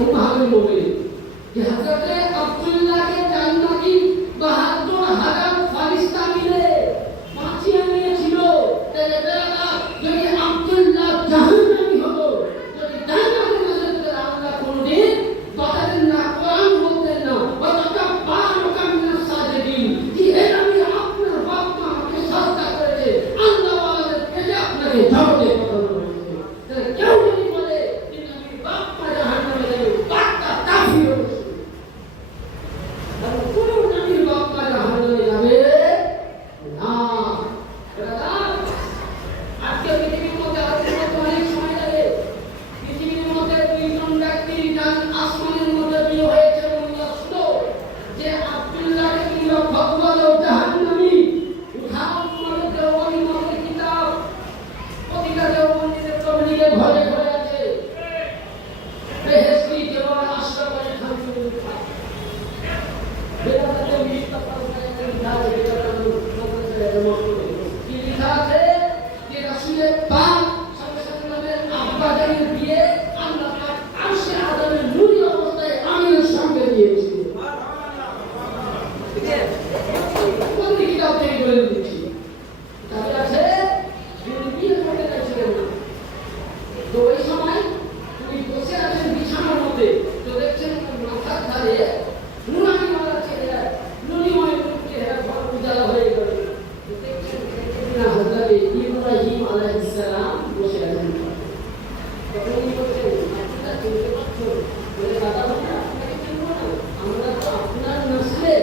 উম্মাহাতুল মুমিনিন যে হযরতে আব্দুল্লাহকে জান্নাতি ৭২,০০০ ফেরেশতা মিলে বাঁচিয়ে নিয়েছিল। যদি আব্দুল্লাহ জাহান্নামী হতো, যদি জান্নাতে না যেত, আল্লাহ কোনদিন কথাতেন না, কোরআন বলতেন না, ওয়াকা বারাকা মিনাস সাজিদিন, যে আমি আপনার বাপ মা আমাকে সাজদা করেছে, আল্লাহ ওয়ালাদের পেটে আপনাকে জবাবে কথা বলেছে। কেউ যদি বলে যে আমি বাপ মা জাহান্নামে যাবে, বাপটা কাফির হবে। আর কোন নবীর বাপ মা জাহান্নামে যাবে না। আজকে পৃথিবীর মধ্যে অনেক সময় লাগে। পৃথিবীর মধ্যে ২ জন ব্যক্তি যান আসমানের মধ্যে বিয়ে হয়েছে এবং আসলো যে আব্দুল্লাহকে তোমরা ভগবান ও জাহান্নামী। উঠাও তোমাদের দেওয়ানি মতের কিতাব, প্রতিটা দেওয়ানিদের কমিটিকে ঘরে ঘরে আছে। বেহেশতি কেবল আশ্রয় করে খান্তি লিখা। বেদাতে মিথ্যা কথা লিখা আছে, বেদাতে কি লিখা আছে? যে রাসূলের পাক সাল্লাল্লাহু আলাইহি ওয়াসাল্লামের আব্বা জানের বিয়ে আল্লাহ পাক আরশে আযমের নূরি অবস্থায় আমিনের সঙ্গে দিয়েছিল। কোন কিতাব থেকে বলে দিচ্ছি, তাহলে আছে তিনি বিয়ে করতে চাইছিলেন না। তো ওই সময় তিনি বসে আছেন বিছানার মধ্যে, তো দেখছেন মাথার ধারে নুরানি মালা ছেড়ে নুরিময় চেহারা ঘর উজালা হয়ে গেল। দেখছেন না হযরত ইব্রাহিম আলাইহিস সালাম বসে আছেন। তখন উনি বলছেন, আপনারা চিনতে পারছেন? বলে, দাদা আমরা আপনাকে চিনব না, আমরা তো আপনার নসলে,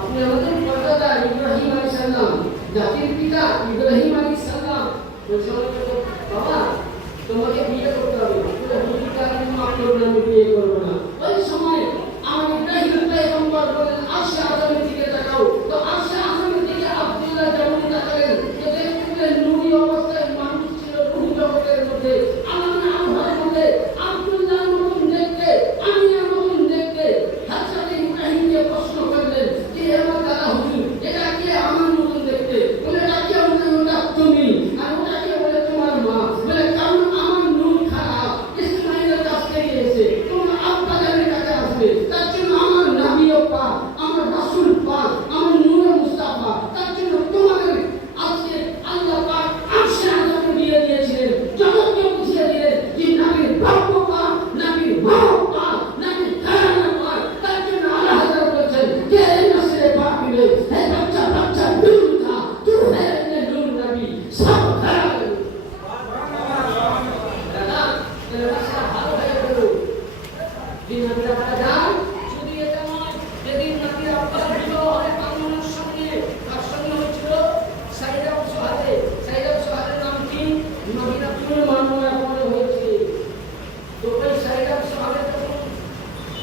আপনি আমাদের পরদাদা ইব্রাহিম আলাইহিস সালাম, জাতির পিতা ইব্রাহিম আলাইহিস সালাম। বলছে, বাবা তোমাকে বিয়ে করতে হবে, আমি মাফ করবো না, আমি বিয়ে করবো না। ওই সময় আমার ইব্রাহিম পয়গম্বর বলেন, আরশে আযমের দিকে তাকাও। তো আরশে আযমের দিকে আব্দুল্লাহ যেমন তাকালেন, যে দেখলেন নূরি অবস্থায় মানুষ ছিল রূহ জগতের মধ্যে, আল্লাহর আল্লাহর মধ্যে, আব্দুল্লাহর মতন দেখতে, আমিনার মতন দেখতে। হযরত ইব্রাহিমকে প্রশ্ন করলেন যে আমার দাদা হুজুর, এটা কে আমার মতন দেখতে? বলে, এটা কে? ওটা তুমি। আর ওটা কে? বলে, তোমার মা। বলে, কারণ আমার নূর খারাপ, ইসমাইলের কাছ থেকে এসে তোমার আব্বা জানের কাছে আসবে, তার জন্য আমার নবীও পাক, আমার রাসূল পাক, আমার নূরে মুস্তাফা, তার জন্য তোমাদের আজকে আল্লাহ পাক আরশে আযমে দিয়ে দিয়েছিলেন। জগৎকে বুঝিয়ে দিলেন যে নবীর বাপ পাক, নবীর মা পাক, নবীর ঘরানা পাক। তার জন্য আল্লাহ তাআলা বলেছেন যে এই নসলে পাক মিলে হে বাচ্চা বাচ্চা নূর থা, তু হে নূর নবী সব ঘরা গেল। দাদা রাস্তা ভালো হয়ে গেল। দিন আমরা যান শুধু এটা নয়, যেদিন নাকি আপনার বিবাহ হয় কানুনের সঙ্গে, তার সঙ্গে হয়েছিল সাইদা সোহাদে। সাইদা সোহাদের নাম কি? নবীর আব্দুল মান্নান পরে হয়েছে। তো ওই সাইদা সোহাদের যখন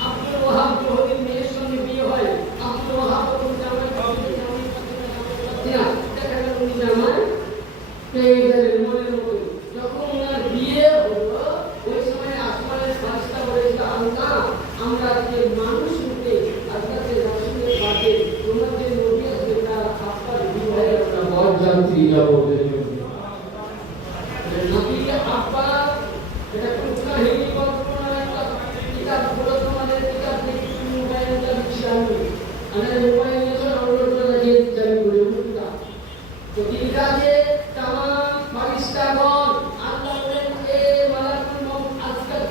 আব্দুল ওয়াহাব জোহরির মেয়ের সঙ্গে বিয়ে হয়, আব্দুল ওয়াহাব তখন জামাই দেখা গেল উনি জামাই পেয়ে গেলেন মনের মতো। যখন ওনার বিয়ে হলো, ওই সময় আসমানের ফারিস্তা বলেছিল, আল্লাহ আমরা আজকে মানুষ রূপে আজকে রাসূলের বাদে তোমাদের নবী আছে, তার আপনার বিবাহে আমরা বরযাত্রী যাব। নবীকে আব্বা এটা কোন কাহিনী কল্পনা একটা কিতাব বলে তোমাদের কিতাব থেকে মোবাইলটা দিচ্ছি আমি। আমাদের মোবাইল নিয়ে ডাউনলোড করে দিয়ে জানি বলে উঠা। তো এই কাজে তামাম ফারিস্তাগণ আল্লাহ বলেন, এ মালাকুল মউত আজকাল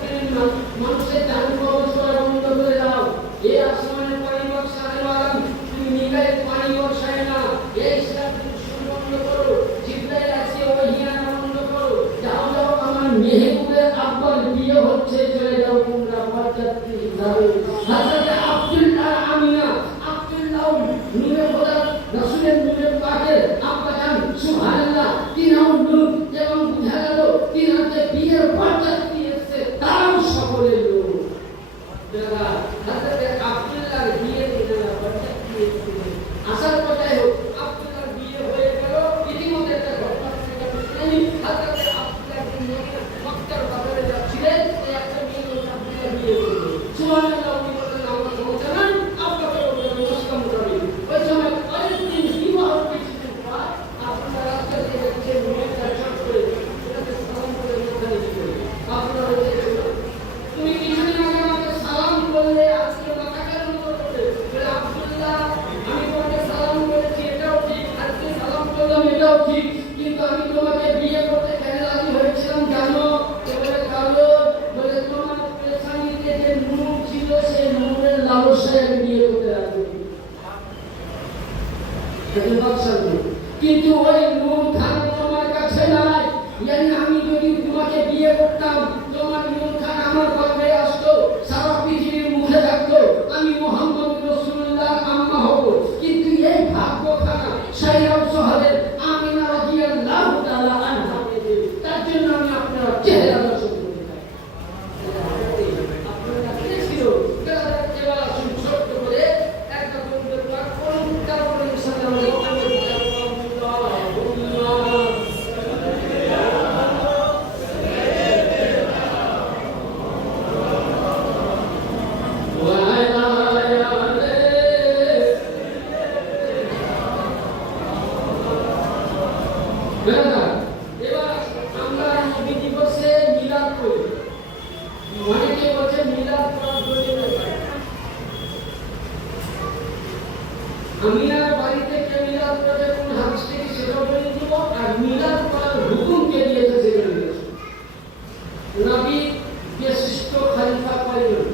মানুষের জান কবজ করা বন্ধ করে দাও। এ আসমানের পানি বর্ষায় মারাম, তুমি নিকায় পানি বর্ষায় না। এই ইসলাম শুরু বন্ধ করো, জিবরাইল আসে ওহী আনা বন্ধ করো। যাও যাও, আমার মেহবুবের আব্বার বিয়ে হচ্ছে, চলে যাও তোমরা বরযাত্রী হিসাবে। হযরত আব্দুল্লাহ আমিনা, আব্দুল্লাহ নূরে খোদা রাসূলের নূরে পাকের আব্বা জান, সুবহানাল্লাহ, তিনাও নূর। এবং বুঝা গেল তিনাতে বিয়ের বরযাত্রী এসেছে, তারাও সকলে লোক। যারা হযরত আব্দুল্লাহর বিয়ে তিনারা বরযাত্রী এসেছিলেন। আসার কথাই হোক, আব্দুল্লাহর বিয়ে হয়ে গেল। ইতিমধ্যে একটা ঘটনা সেটা শুনেনি। হযরত আব্দুল্লাহ বিন মক্কার বাজারে যাচ্ছিলেন, একটা মেয়ে আব্দুল্লাহ বিয়ে করলো। সুবহানাল্লাহ, উনি বললেন আমার সমস্যা নাই, আপনাকে বললেন মুসলমান করি। ওই সময় অনেকদিন বিবাহ কিছুদিন পর আপনারা রাস্তা দিয়ে যাচ্ছেন, মেয়েটা চট করে এটাকে সালাম করে মধ্যে করে আপনারা বলছেন তুমি কিছু বললাম এটাও ঠিক, কিন্তু আমি তোমাকে বিয়ে করতে কেন রাজি হয়েছিলাম জানো? এবারে কালো বলে তোমার পেছানিতে যে নূর ছিল সেই নূরের লালসায় আমি বিয়ে করতে রাজি হই। কিন্তু ওই নূর খান তোমার কাছে নাই। আমি যদি তোমাকে বিয়ে করতাম, তোমার নূর খান আমার গর্ভে আসতো, সারা পৃথিবীর মুখে থাকতো, আমি মুহাম্মদ রাসূলুল্লাহ আম্মা হব। কিন্তু এই ভাগ্য খানা সাইরাম শহরের আমিনা রাদিয়াল্লাহু তাআলা আনহা, তার জন্য আমি আপনার চেহারা দর্শন করতে চাই। আপনারা ছিল তারা এবার আসুন ছোট্ট করে একটা বন্ধুর পাক কোন তারপরে ইনশাআল্লাহ এবার আমরা নবী দিবসে মিলাদ করি। অনেকে বলছে মিলাদ করার প্রয়োজন নেই। আমিনার বাড়িতে কে মিলাদ করে কোন হাদিস থেকে সেটা বলে দিব, আর মিলাদ করার হুকুম কে দিয়েছে সেটা বলে দিব। নবী বিশিষ্ট খলিফা কয়জন?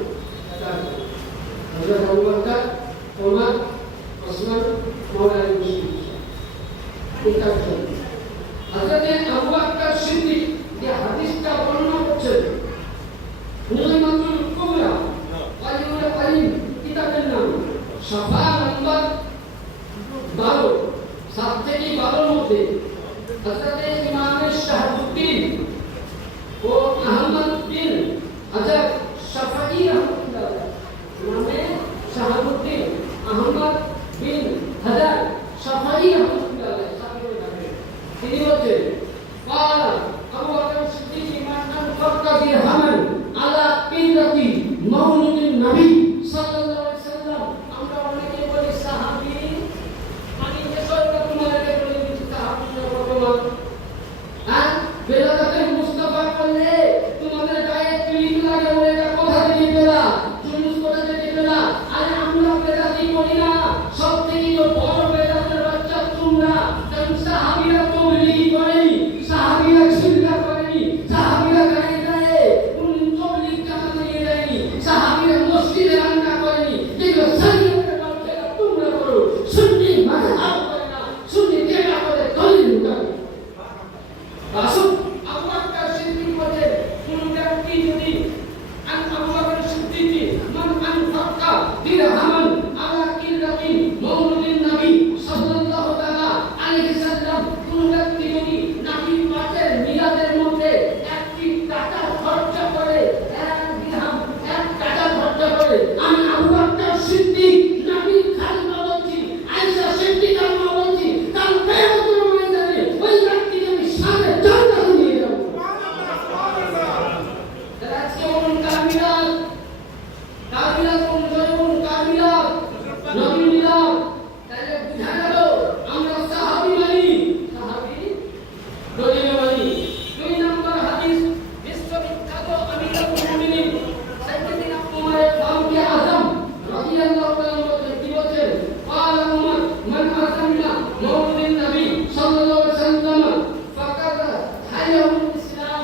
হযরত আবু বকর, ওমর, ওসমান, মাওলানা আলী। এটা হচ্ছে হযরত আবু বকর সিদ্দিক যে হাদিসটা বর্ণনা করছেন, মুসলিমাতুল কুবরা ওয়ালিউল আলিম কিতাবের নাম সাফা নাম্বার 12, 7 থেকে 12 মধ্যে হযরত ইমাম শাহাবুদ্দিন ও আহমদ বিন হাজার শাফাঈ রাহমাতুল্লাহ, ইমাম শাহাবুদ্দিন আহমদ বিন হাজার শাফাঈ রাহমাতুল্লাহ তিনি বলেন قال أبو بكر الصديق من أنفق درهما على قيمة مولد النبي صلى الله عليه وسلم। আমরা অনেকে বলি সাহাবী, আমি এসবটা তোমাদেরকে বলে দিচ্ছি সাহাবীরা বর্তমান আর বেলাতে মুস্তাফা করলে তোমাদের গায়ে কিলিক লাগে বলে এটা কথা দিয়ে পেলা জুলুস করে দিয়ে পেলা। আরে আমরা বেলাতি করি না, সব থেকে বড় বেলাতের বাচ্চা তোমরা। কারণ সাহাবীরা তবলিগি করেনি, সাহাবীরা শিরক করেনি, সাহাবীরা গায়ে গায়ে তবলিগ জামা নিয়ে যায়নি, সাহাবীরা মসজিদে রান্না করেনি। যেগুলো শরীয়তের মধ্যে তোমরা করো, সুন্নি মাযহাব করে না, সুন্নি যেটা করে দলিল করে। আসুন আবু বকর সিদ্দিক বলেন কোন ব্যক্তি যদি আবু বকর সিদ্দিক মান আনফাকা দিরহামান আলা কিরাতি মাউলিদিন নবী সাল্লাল্লাহু তাআলা আলাইহি সাল্লাম, কোন ব্যক্তি যদি নবীর পাকের মিলাদের মধ্যে একটি টাকা খরচ করে, এক দিরহাম এক টাকা খরচ করে, আমি আবু বকর সিদ্দিক নবীর খালিফা বলছি, আয়েশা সিদ্দিকার মা বলছি, কাল কিয়ামতের ময়দানে ওই ব্যক্তিকে আমি সামনে জান্নাতে নিয়ে যাব। আজকে বলুন কামিলাত, কামিলাত বলুন কামিলাত, নবী মিলাদ, তাহলে বুঝা গেল আমরা সাহাবী মানি, সাহাবী দলিল মানি। 2 নম্বর হাদিস বিশ্ববিখ্যাত আমিরুল মুমিনিন সাইয়্যিদুনা উমর ফারুক আযম রাদিয়াল্লাহু তাআলা কি বলেন? قال عمر من أتمنا مولد النبي صلى الله عليه وسلم فقد حياه الإسلام।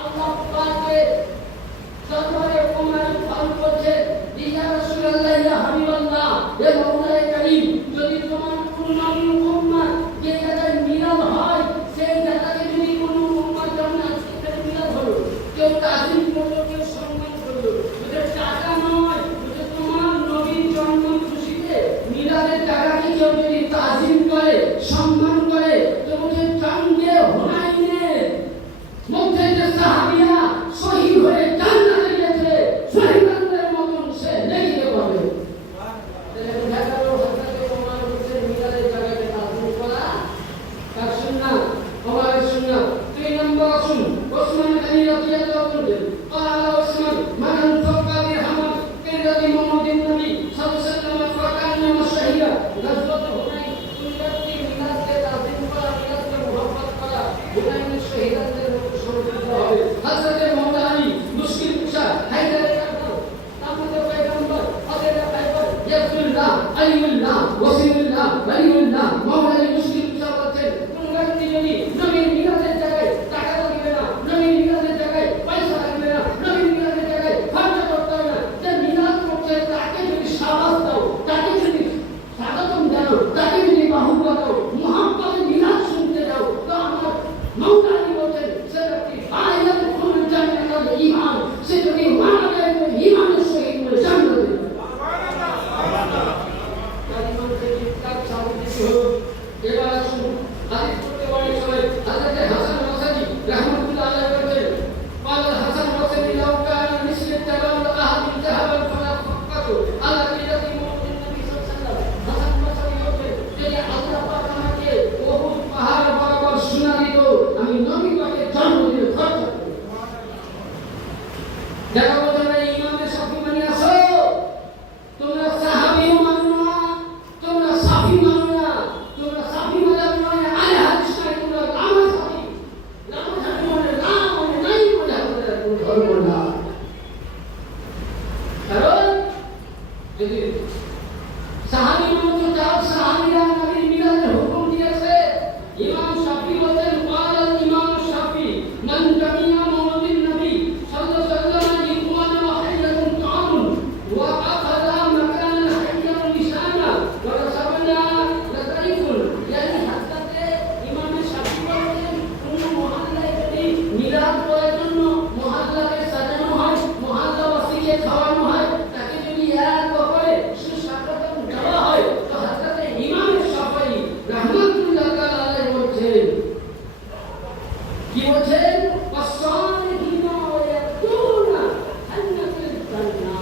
আল্লাহ পাকে দরবারে উমর ফারুক বলেন, ইয়া রাসূলুল্লাহ ইয়া হাবিবাল্লাহ, হে মাওলানা কারীম, যদি তোমার কোন নবী উম্মত যে জায়গায় মিলাদ হয় সেই জায়গায় যদি কোন উম্মত যেমন আজকে মিলাদ হলো, কেউ তাজিম করলো, কেউ সম্মান করলো, এটা টাকা নয়, এটা তোমার নবীর জন্ম খুশিতে মিলাদের টাকাকে কেউ যদি তাজিম করে, সম্মান করে, তো বলে জঙ্গে হুনাইনের মধ্যে যে সাহাবীরা শহীদ হয়ে জান্নাতে গেছে, শহীদদের মতন সে লেগে পাবে। তাহলে বুঝা গেল হযরত ওমর বলেছেন মিলাদের জায়গায় তাজিম করা তার সুন্নাত, ওমরের সুন্নাত। 3 নম্বর আসুন ওসমান গনি রাদিয়াল্লাহু আনহু, قال ওসমান মান আনফাকা দিরহামান কিরাতি মুহাম্মাদিন নবী সাল্লাল্লাহু আলাইহি ওয়াসাল্লাম ফাকান্নামা শাহিদা গাজওয়াত হুনাইন। কোন ব্যক্তি মিলাদকে তাজিম করা, মিলাদকে মুহাব্বত করা, হুনাইনের শহীদদের মতো সম্পৃক্ত হবে। হযরত মাওলানা আলী মুশকিল কুশা হায়দার কারদার তামদের পয়গম্বর আদের পায়গম্বর ইয়াসুল্লাহ আলিউল্লাহ ওয়াসিউল্লাহ ওয়ালিউল্লাহ মাওলানা আলী মুশকিল কুশা বলেন, কোন আল্লাহ যদি মুহাম্মদ নবী সাল্লাল্লাহু আলাইহি ওয়াসাল্লাম হাসান বসরি বলতে যদি আল্লাহ পাক আমাকে ওহুদ পাহাড় বরাবর শোনা দিত আমি নবী পাকের জন্মদিনে খরচ করতাম। যারা বলেন ইমামে শাফি মানে আসো, তোমরা সাহাবীও মানো না, তোমরা শাফি মানো না, তোমরা শাফি মাযহাব মানে আলে হাদিস নাই, তোমরা লামা শাফি মানে লাম মানে নাই মানে ধর্ম না। কারণ যদি সাহাবী মানো যাও, সাহাবীরা নবীর মিলাদের হুকুম দিয়েছে। ইমাম শাফি বলেন ক্বালা ইমাম শাফি মান জামিয়া মাওলিদ নবী সাল্লাল্লাহু আলাইহি ওয়াসাল্লাম ইখওয়ানা ওয়া হাইয়াতুন তাআমুন ওয়া আখাযা মাকান হাইয়া লিসানা ওয়া রাসাবানা লাতাইফুন। yani হাদিসে ইমাম শাফি বলেন কোন মহল্লায় যদি মিলাদ করার জন্য মহল্লাকে সাজানো হয়, মহল্লাবাসীকে খাওয়ানো হয়, তাকে যদি এক করে সুস্বাগতম দেওয়া হয়, তো হাদিসে ইমাম শাফি রাহমাতুল্লাহ আলাইহি বলেন কি বলেন ওয়াসালিহিনা ওয়া ইয়াকুনা জান্নাতুল জান্নাহ।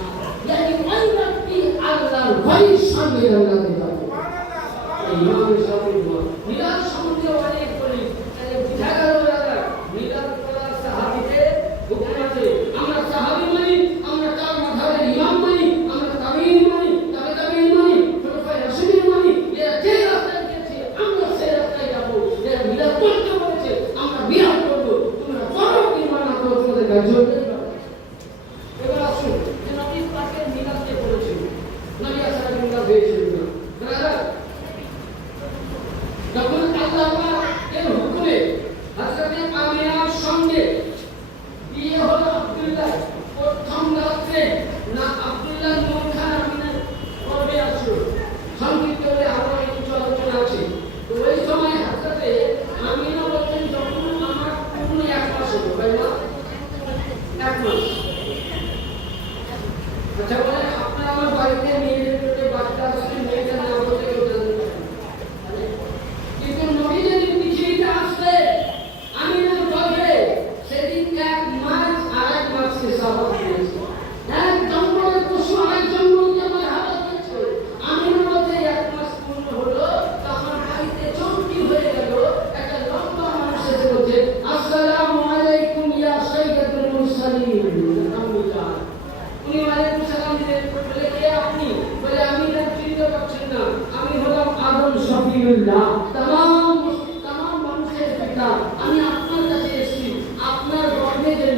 yani আল্লাহকে আল্লাহর ওয়ালি সঙ্গে জান্নাতে যাবে। ইমাম শাফি মিলাদ সম্বন্ধে অনেক বলি, তাহলে বুঝা গেল দাদা মিলাদ করার সাহাবীদের হুকুম আছে। আমরা সাহাবী মানি, আমরা তার মাযহাবের ইমাম মানি, আমরা তাবেঈন মানি, তাবেঈন মানি, খোলাফায়ে রাশিদিন মানি। এরা যে রাস্তায় গেছে আমরা সেই রাস্তায় যাব। এরা মিলাদ করতে বলেছে আমরা মিলাদ করব। তোমরা করো কি মানা করো, তোমাদের কাজ হবে। এবার আসুন যে নবী পাকের মিলাদ কে বলেছেন, নবী আসলে মিলাদ হয়েছিল না। ব্রাদার যখন আল্লাহ পাক এর হুকুমে হযরত আমিনার সঙ্গে বিয়ে হলো আব্দুল্লাহ, প্রথম রাত্রে না আব্দুল্লাহ নূর খান আমিনার গর্ভে আসলো। সংক্ষিপ্ত করে আরো কিছু আলোচনা আছে। তো ওই সময় হযরত আমিনা বলতেন যখন আমার পূর্ণ 1 মাস হলো, ভাই না 1 মাস। আচ্ছা বলে আপনারা আমার বাড়িতে মেয়েদের পেটে বাচ্চা আসলে মেয়েদের নাম বলতে কেউ জানেন না, কিন্তু নবী যেদিন পৃথিবীতে আসলে আমিনার গর্ভে সেদিন 1 মাস আর 1 মাসকে সাবাস দিয়েছে। এক জন্মের পশু আরেক জন্ম নিয়ে আমার হাত দিয়েছে। আমিনা বলতে 1 মাস পূর্ণ হলো, তো আমার বাড়িতে চমকি হয়ে গেল। একটা লম্বা মানুষ এসে বলছে আসসালামু আলাইকুম ইয়া সাইয়্যিদুল মুরসালিন। আমিনা উনি ওয়ালাইকুম সালাম দিলেন। বলে কে আপনি? বলে আমি না চিনতে পারছেন না, আমি হলাম আদম শফিউল্লাহ, তামাম মানুষের পিতা। আমি আপনার কাছে এসেছি, আপনার গর্ভে যে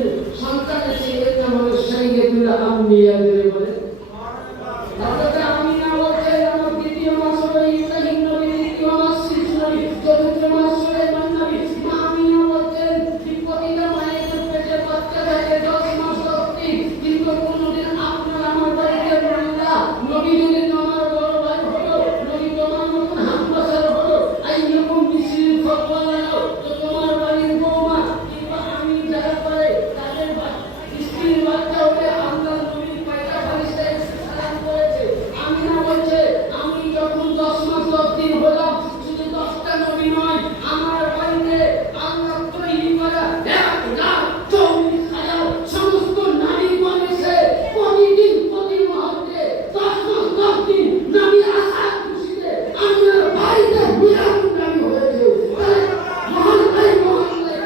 সন্তান এসে এর নাম হলো সাইয়্যিদুল আম্বিয়া। বলে হযরত আমিনা বলছেন আমার দ্বিতীয় মাস হলো ইব্রাহিম নবী, তৃতীয় মাস শীষ নবী, চতুর্থ মাস সুলাইমান নবী। মা আমিনা বলছেন প্রতিটা মায়ের পেটে বাচ্চা থাকে 10 মাস অবধি, কিন্তু কোনদিন আপনার আমার বাড়িতে মহিলা নবী যদি আমার বড় ভাই হলো, নবী তোমার মতন হামবাসার হলো, আইয়ুকুম বিশির ফকওয়ালাও, তো তোমার বাড়ির বৌমা কিংবা আমি যারা করে তাদের স্ত্রীর বাচ্চা হলে আল্লাহ নবী পয়দা ফারিস্তা এসে সালাম করেছে। আমিনা বলছে আমি যখন 10 মাস 10 দিন হলাম, শুধু 10টা নবী নয়, আমার বাড়িতে আল্লাহ তৈরি করা 1,40,000 সমস্ত নারীগণ এসে প্রতিদিন প্রতি মুহূর্তে 10 মাস 10 দিন নবী আসার খুশিতে আমার বাড়িতে মিলাদ নবী হয়েছে। মহল্লায় মহল্লায়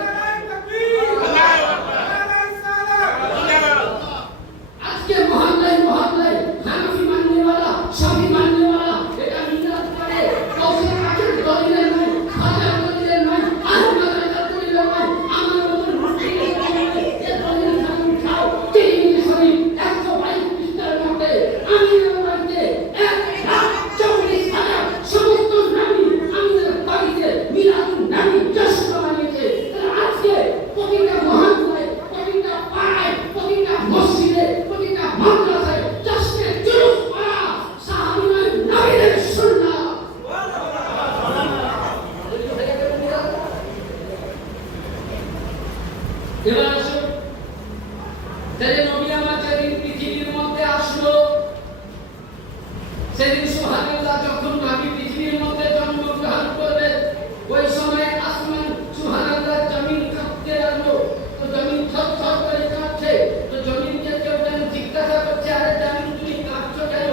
আজকে মহল্লায় মহল্লায় হানাফি মাননেওয়ালা, শাফি মাননেওয়ালা এটা মিলাদ করে। কৌশল কাকের দলিলে নয়, খাজা দলিলে নয়, আহমদ রাজা দলিলে নয়, আমার মতন মুসলিমের দলিলে নয়। এ দলিল খাতুন খাও তিরমিজি শরীফ 122 পৃষ্ঠার মধ্যে আমিনার বাড়িতে 1,40,000 সমস্ত নবী আমিনার বাড়িতে মিলাদুন নবী জশ্ন মানিয়েছে। তাহলে আজকে প্রতিটা মহল্লায়, প্রতিটা পাড়ায়, প্রতিটা মসজিদে, প্রতিটা মাদ্রাসায় জশ্নে জুলুস করা সাহাবীদের নবীদের সুন্নাহ। এবার আসুন তাহলে নবী আমার যেদিন পৃথিবীর মধ্যে আসলো, সেদিন সুবহানাল্লাহ যখন নবী পৃথিবীর মধ্যে জন্মগ্রহণ করলেন, ওই সময় আসমান সুবহানাল্লাহ জমিন কাঁপতে লাগলো। তো জমিন থরথর করে কাঁপছে। তো জমিনকে কেউ যেন জিজ্ঞাসা করছে আরে জমিন তুমি কাঁপছো কেন?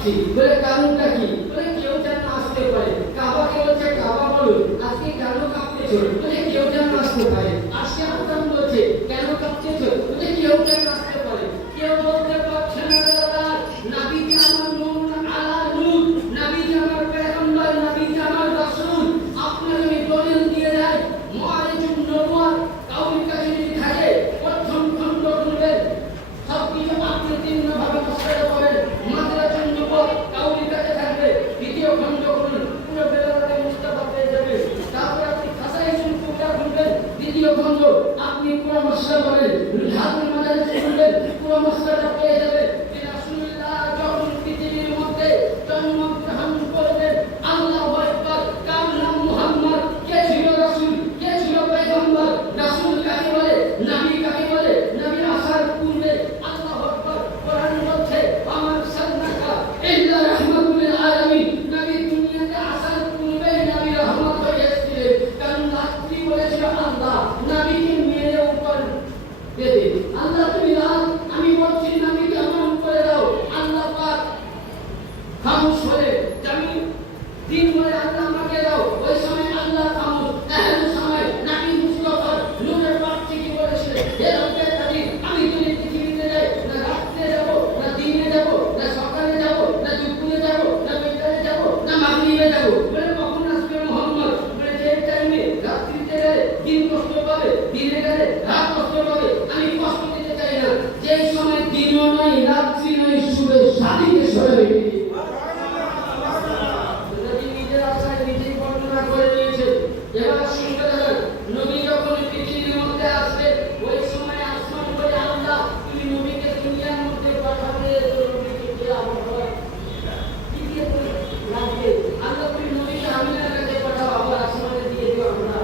পাচ্ছি। বলে কারণটা কি? বলে কেউ যেন আসতে পারে। কাবাকে বলছে কাবা বলো আজকে কেন কাঁপতেছো? বলে কেউ যেন আসতে পারে। আর সে আদম বলছে কেন কাঁপতেছো? বলে কেউ যেন আসতে পারে। কেউ বলতে পারছে না দাদা, নবীজি আমার নূর আলা নূর, নবীজি আমার পয়গম্বর, নবীজি আমার রাসূল। আপনাকে আমি দলিল দিয়ে দেই, মুআরিজুন নবুওয়াত কাউরির কাছে যদি থাকে প্রথম খণ্ড খুলবেন, সবকিছু আপনি তিনভাবে মশলা করেন। মাদ্রাসুন নবুওয়াত কাউরির কাছে থাকবে, দ্বিতীয় খণ্ড খুলুন, পুরো বেলাতে মুস্তাফা পেয়ে যাবেন। তারপর আপনি খাসাইসুল কুবরা খুলবেন, দ্বিতীয় খণ্ড আপনি পুরো মশলা করেন। হাতুল মাদারিস খুলবেন, পুরো মশলাটা পেয়ে যাবেন। রাসূলুল্লাহ যখন পৃথিবীর মধ্যে জন্মগ্রহণ করবেন, আল্লাহু আকবার, কার নাম মুহাম্মদ, কে ছিল রাসূল, কে ছিল পয়গম্বর, রাসূল কাকে বলে, নবী কাকে বলে, নবী আসার পূর্বে আল্লাহু আকবার কোরআন বলছে আমার সান্নাকা ইল্লা রাহমাতুল লিল আলামিন। নবী দুনিয়াতে আসার পূর্বে নবী রহমত হয়ে এসেছিলেন। কারণ রাত্রি বলেছিল আল্লাহ নবীকে মেরে উপর দেবে। আল্লাহ তুমি রাত, আমি বলছি নবীকে আমার উপরে দাও। আল্লাহ পাক খামোশ হয়ে জমিন দিন বলে আল্লাহ আমাকে দাও। ওই সময় আল্লাহ খামোশ। এমন সময় নবী মুস্তাফা নূরের পাক থেকে বলেছিলেন হে রব্বের নবী, আমি যদি পৃথিবীতে যাই, না রাতে যাব, না দিনে যাব, না সকালে যাব, না দুপুরে যাব, না বিকালে যাব, না মাগরিবে যাব। বলে কখন আসবে মুহাম্মদ? বলে যে টাইমে রাত্রিতে গেলে দিন কষ্ট পাবে, দিনে গেলে রাত কষ্ট পাবে। আমি কষ্ট দিতে চাই না। যে সময় দিনও নয় রাত্রি নয় শুভে শাদীকে সরে রেখে দিই। নবী নিজের আশায় নিজেই বর্ণনা করে দিয়েছে। এবার শুনতে থাকুন, নবী যখন পৃথিবীর মধ্যে আসবে ওই সময় আসমান বলে আল্লাহ তুমি নবীকে দুনিয়ার মধ্যে পাঠাবে, তো নবীকে কে আবার কি দিয়ে রাখবে? আল্লাহ তুমি নবীকে আমিনার কাছে পাঠাও, আবার আসমানে দিয়ে দিও, আমরা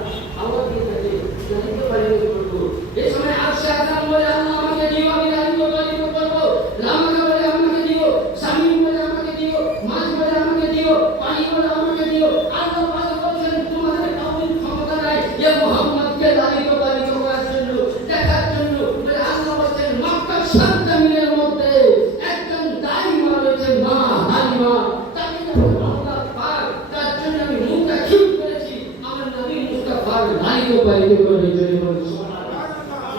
আবার দিয়ে থাকি জানিতে পারি না করবো। এই সময় আরশে আযম বলে আল্লাহ আমাকে দিও, আমি রাজত্ব করবো। রামাকে বলে আমাকে দিও, শামীম বলে আমাকে দিও, মাছ বলে আমাকে দিও, পানি বলে আমাকে দিও। আল্লাহ পাক বলছেন তোমাদের কাউরির ক্ষমতা নাই এ মুহাম্মদকে লালিত পালিত করার জন্য, দেখার জন্য। বলে আল্লাহ বলছেন মক্কার সাত জমিনের মধ্যে একজন দাইমা রয়েছে, মা হালিমা। তাকে যখন আল্লাহ পাক তার জন্য আমি মুখটা ঠিক করেছি, আমার নবী মুস্তাফার লালিত পালিত করে জয় বলে সুবহানাল্লাহ।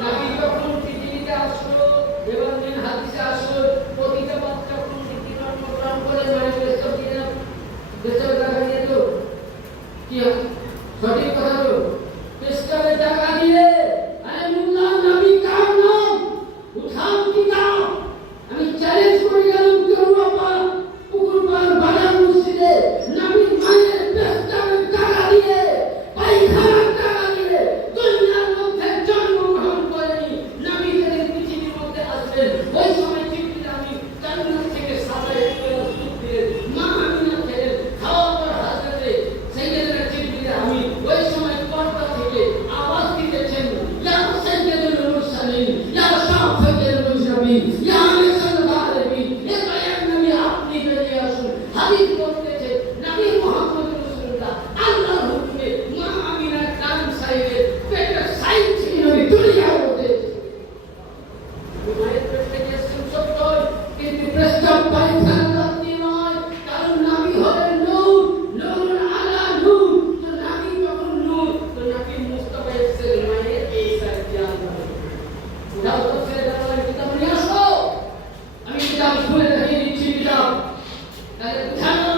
নবী যখন পৃথিবীতে আসলো, এবার দিন হাদিসে আসলো প্রতিটা বাচ্চা কোন দিনের প্রোগ্রাম করে মানে বেস্ট দিন দেশের টাকা দিয়ে তো কি হয়? সঠিক কথা তো পেস্টারে টাকা দিয়ে আরে মুল্লা নবী কার নাম উঠাও কিতাব। আমি চ্যালেঞ্জ করে গেলাম কেউ বাবা পুকুর পার বাজার মসজিদে নবীর মায়ের পেস্টারে টাকা দিয়ে, পায়খানার টাকা দিয়ে দুনিয়ার মধ্যে জন্মগ্রহণ করেনি। নবী যেদিন পৃথিবীর মধ্যে আসবেন ওই সময় জিবরিল আমি জান্নাত থেকে সাজায় করে সুখ দিলেন, মা আমিনা ছিলেন, খাওয়া পর হাজরাতে সাইয়েদনা জিবরিল আমি ওই সময় পর্দা থেকে আওয়াজ দিতেছেন ইয়া সাইয়্যিদুল মুরসালিন, ইয়া শাফিউল মুজরিমিন, ইয়া আমিরুল আলামিন, এ দয়ার নবী আপনি বেরিয়ে আসুন। হাদিস বলতেছে নবী মুহাম্মদ রাসূলুল্লাহ আল্লাহর হুকুমে মা আমিনার কান সাইয়ের পেটের সাইড থেকে নবী দুনিয়ার মধ্যে মায়ের পেট থেকে এসেছেন সত্যই, কিন্তু প্রস্তাব পায়খানা রাত্রি নয়। কারণ নবী হলেন নূর, নূর আলা নূর। তো নবী যখন নূর, তো নবী মুস্তাফা এসেছেন মায়ের এই সাইড দিয়ে আল্লাহ। উঠাও তো ছেড়ে দাও, কিতাব নিয়ে আসো। আমি কিতাব খুলে দেখিয়ে দিচ্ছি কিতাব। তাহলে বুঝানো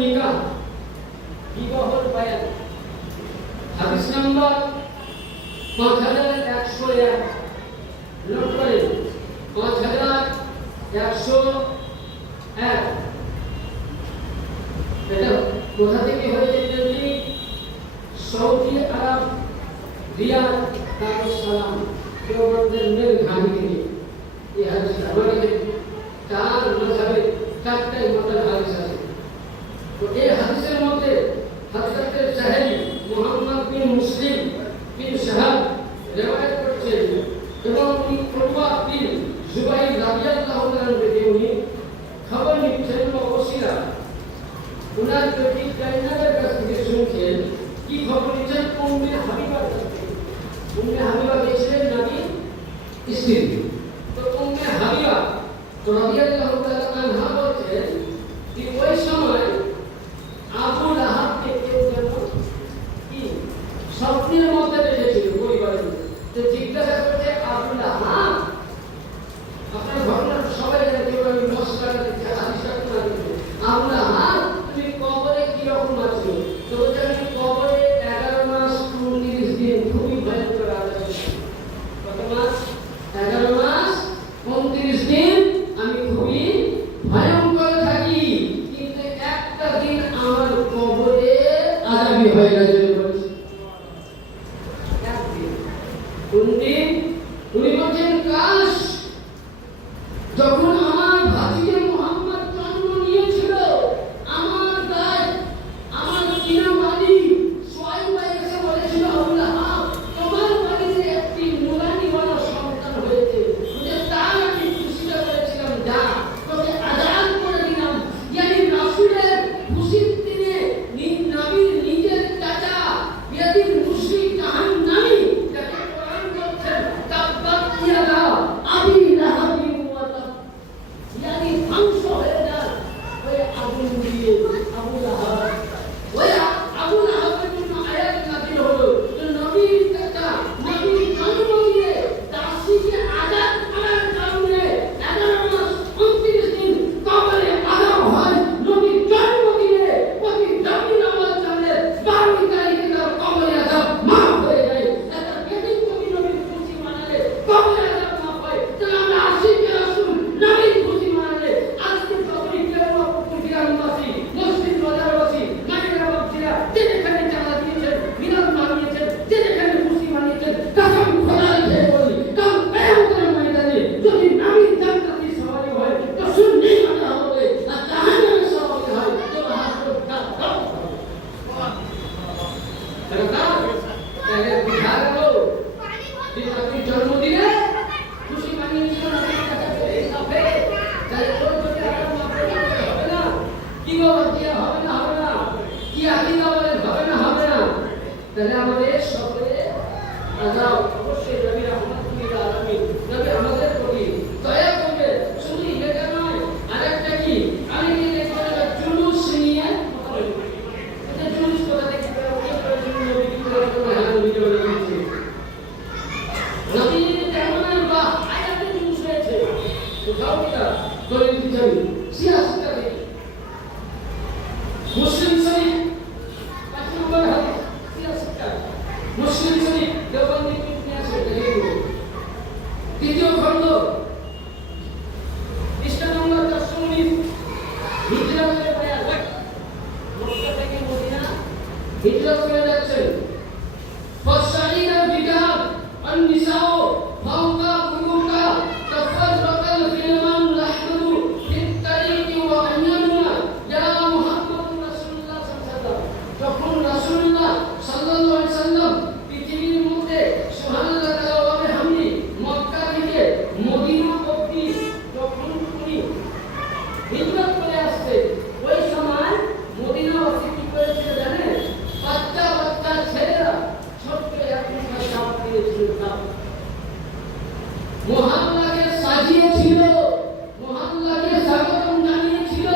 নিকাহ বিবাহর বায়ান হাদিস নাম্বার 5101 নোট করে 5101 এটা কোথা থেকে হয়েছে যদি সৌদি আরব রিয়াদ দারুস সালাম দেওবন্দের মেল ঘানি থেকে এই হাদিস আমাদের চার মাযহাবে চারটাই মতের হাদিস আছে। তো এই হাদিসের মধ্যে হযরত সাহেবী মুহাম্মদ বিন মুসলিম বিন শাহাব রিওয়ায়াত করছেন এবং উরওয়া বিন জুবাইর রাদিয়াল্লাহু তাআলা থেকে উনি খবর নিচ্ছেন ও ওসিলা উনার বেটি জাইনাবের কাছ থেকে শুনছেন কি খবর নিচ্ছেন উম্মে হাবিবার কাছ থেকে। উম্মে হাবিবা ছিলেন নবীর স্ত্রী। তো উম্মে হাবিবা রাদিয়াল্লাহু তাআলা আনহা বলছেন যে ওই সময় আবু লাহাবকে কেউ যেন কি স্বপ্নের মধ্যে দেখেছিল পরিবারের মধ্যে। তো জিজ্ঞাসা করছে আবু লাহাব আপনার ঘটনা সবাই জানে কেউ আমি নমস্কার দিচ্ছি হাদিসটা না দিচ্ছি আবু লাহাব তুমি কবরে কি রকম আছো? তো বলছে আমি কবরে 11 মাস 19 দিন খুবই ভয়ঙ্কর আছি। কত মাস? 11 মাস 29 দিন আমি খুবই ভয়ঙ্কর থাকি, কিন্তু একটা দিন আমার কবরে আযাবি হয়ে গেছে। কোন দিন? উনি বলছেন কাশ যখন আমার ভাতিজা মুহাম্মদ জন্ম নিয়েছিল আমার গায়ে আমার কিনা বাড়ি সোয়াইবা এসে বলেছিল আবু লাহাব তোমার বাড়িতে একটি নুরানি ওয়ালা সন্তান হয়েছে, যে তার আমি খুশিটা করেছিলাম যা তোকে আজাদ করে দিলাম। ইয়ানি রাসূলের খুশির দিনে নবীর নিজের চাচা ইয়াদিন মুশরিক জাহান্নামী যাকে কোরআন বলছেন তাব্বাত ইয়াদা আবি লাহাবি ওয়া তাব ইয়ানি ধ্বংস হয়ে যায় ওই আগুন দিয়ে আবু লাহাব। ওই আবু লাহাবের জন্য আয়াত নাযিল হলো যে নবীর চাচা নবীর জন্ম দিয়ে দাসীকে আজাদ করার কারণে 11 মাস 29 দিন কবরে আযাব হয়। নবীর জন্মদিনে প্রতি রবিউল আউয়াল চাঁদের 12 তারিখে তার কবরে আযাব মাফ হয়ে যায়। এটা কেদিন তুমি নবীর খুশি মানালে কবরে আযাব মাফ হয়। তাহলে আমরা আশিকে রাসূল নবীর খুশি মানালে আজকে যতই কেরামা গ্রামবাসী মসজিদ বাজারবাসী মায়েরা বাপজিরা যেখানে চাঁদা দিয়েছেন মিলাদ মানিয়েছেন যেখানে খুশি মানিয়েছেন কসম খোদার খেয়ে বলি কাল কিয়ামতের ময়দানে যদি নবীর জান্নাতি সওয়ারি হয় তো সুন্নি মানা হবে আর জাহান্নামের সওয়ারি হয় তো হাসর কাল তাহলে বুঝা গেল যে আপনি জন্মদিনে খুশি মানিয়েছিল নবীর কাছে এই সাফে তাই তোর যদি আরাম মাপে হবে না কি বল দিয়া হবে না হবে না কি আকিদা বলেন হবে না হবে না। তাহলে আমাদের সকলে আযাব অবশ্যই নবী রাহমাতুল্লিল আলামিন নবী আমাদের প্রতি দয়া করবে। শুধু এটা নয় আরেকটা কি আমি দেখো জুলুস নিয়ে এটা জুলুস কথা দেখি নবী কি করে ভিডিও লিখেছে নবী তেমন বা আয়াতে জুলুস হয়েছে কোথাও কিনা দলিল দিচ্ছেন সিয়াসতটা দেখি মুসলিম শরীফ 5 নম্বর হাদিস সিয়াসতটা মুসলিম শরীফ দেওবন্দি কিনে আসে দেখে তৃতীয় খণ্ড পৃষ্ঠা নম্বর 419 হিজরতের বায়ান মক্কা থেকে মদিনা হিজরত করে যাচ্ছেন। ফসাইনা বিদাব النساء فوق بيوتا تفرق الغلمان لحظه في الطريق وأننا يا محمد رسول الله صلى الله عليه وسلم যখন রাসূলুল্লাহ সাল্লাল্লাহু আলাইহি সাল্লাম পৃথিবীর মধ্যে সুবহানাল্লাহ ওয়া বিহামদি মক্কা থেকে মদিনা অবধি যখন উনি হিজরত করে আসছে ওই সময় মদিনাবাসী কি করেছিল জানেন? বাচ্চা বাচ্চা ছেলেরা ছোট্ট একটা সাপ দিয়েছিল। মহল্লাকে সাজিয়েছিল, মহল্লাকে স্বাগতম জানিয়েছিল,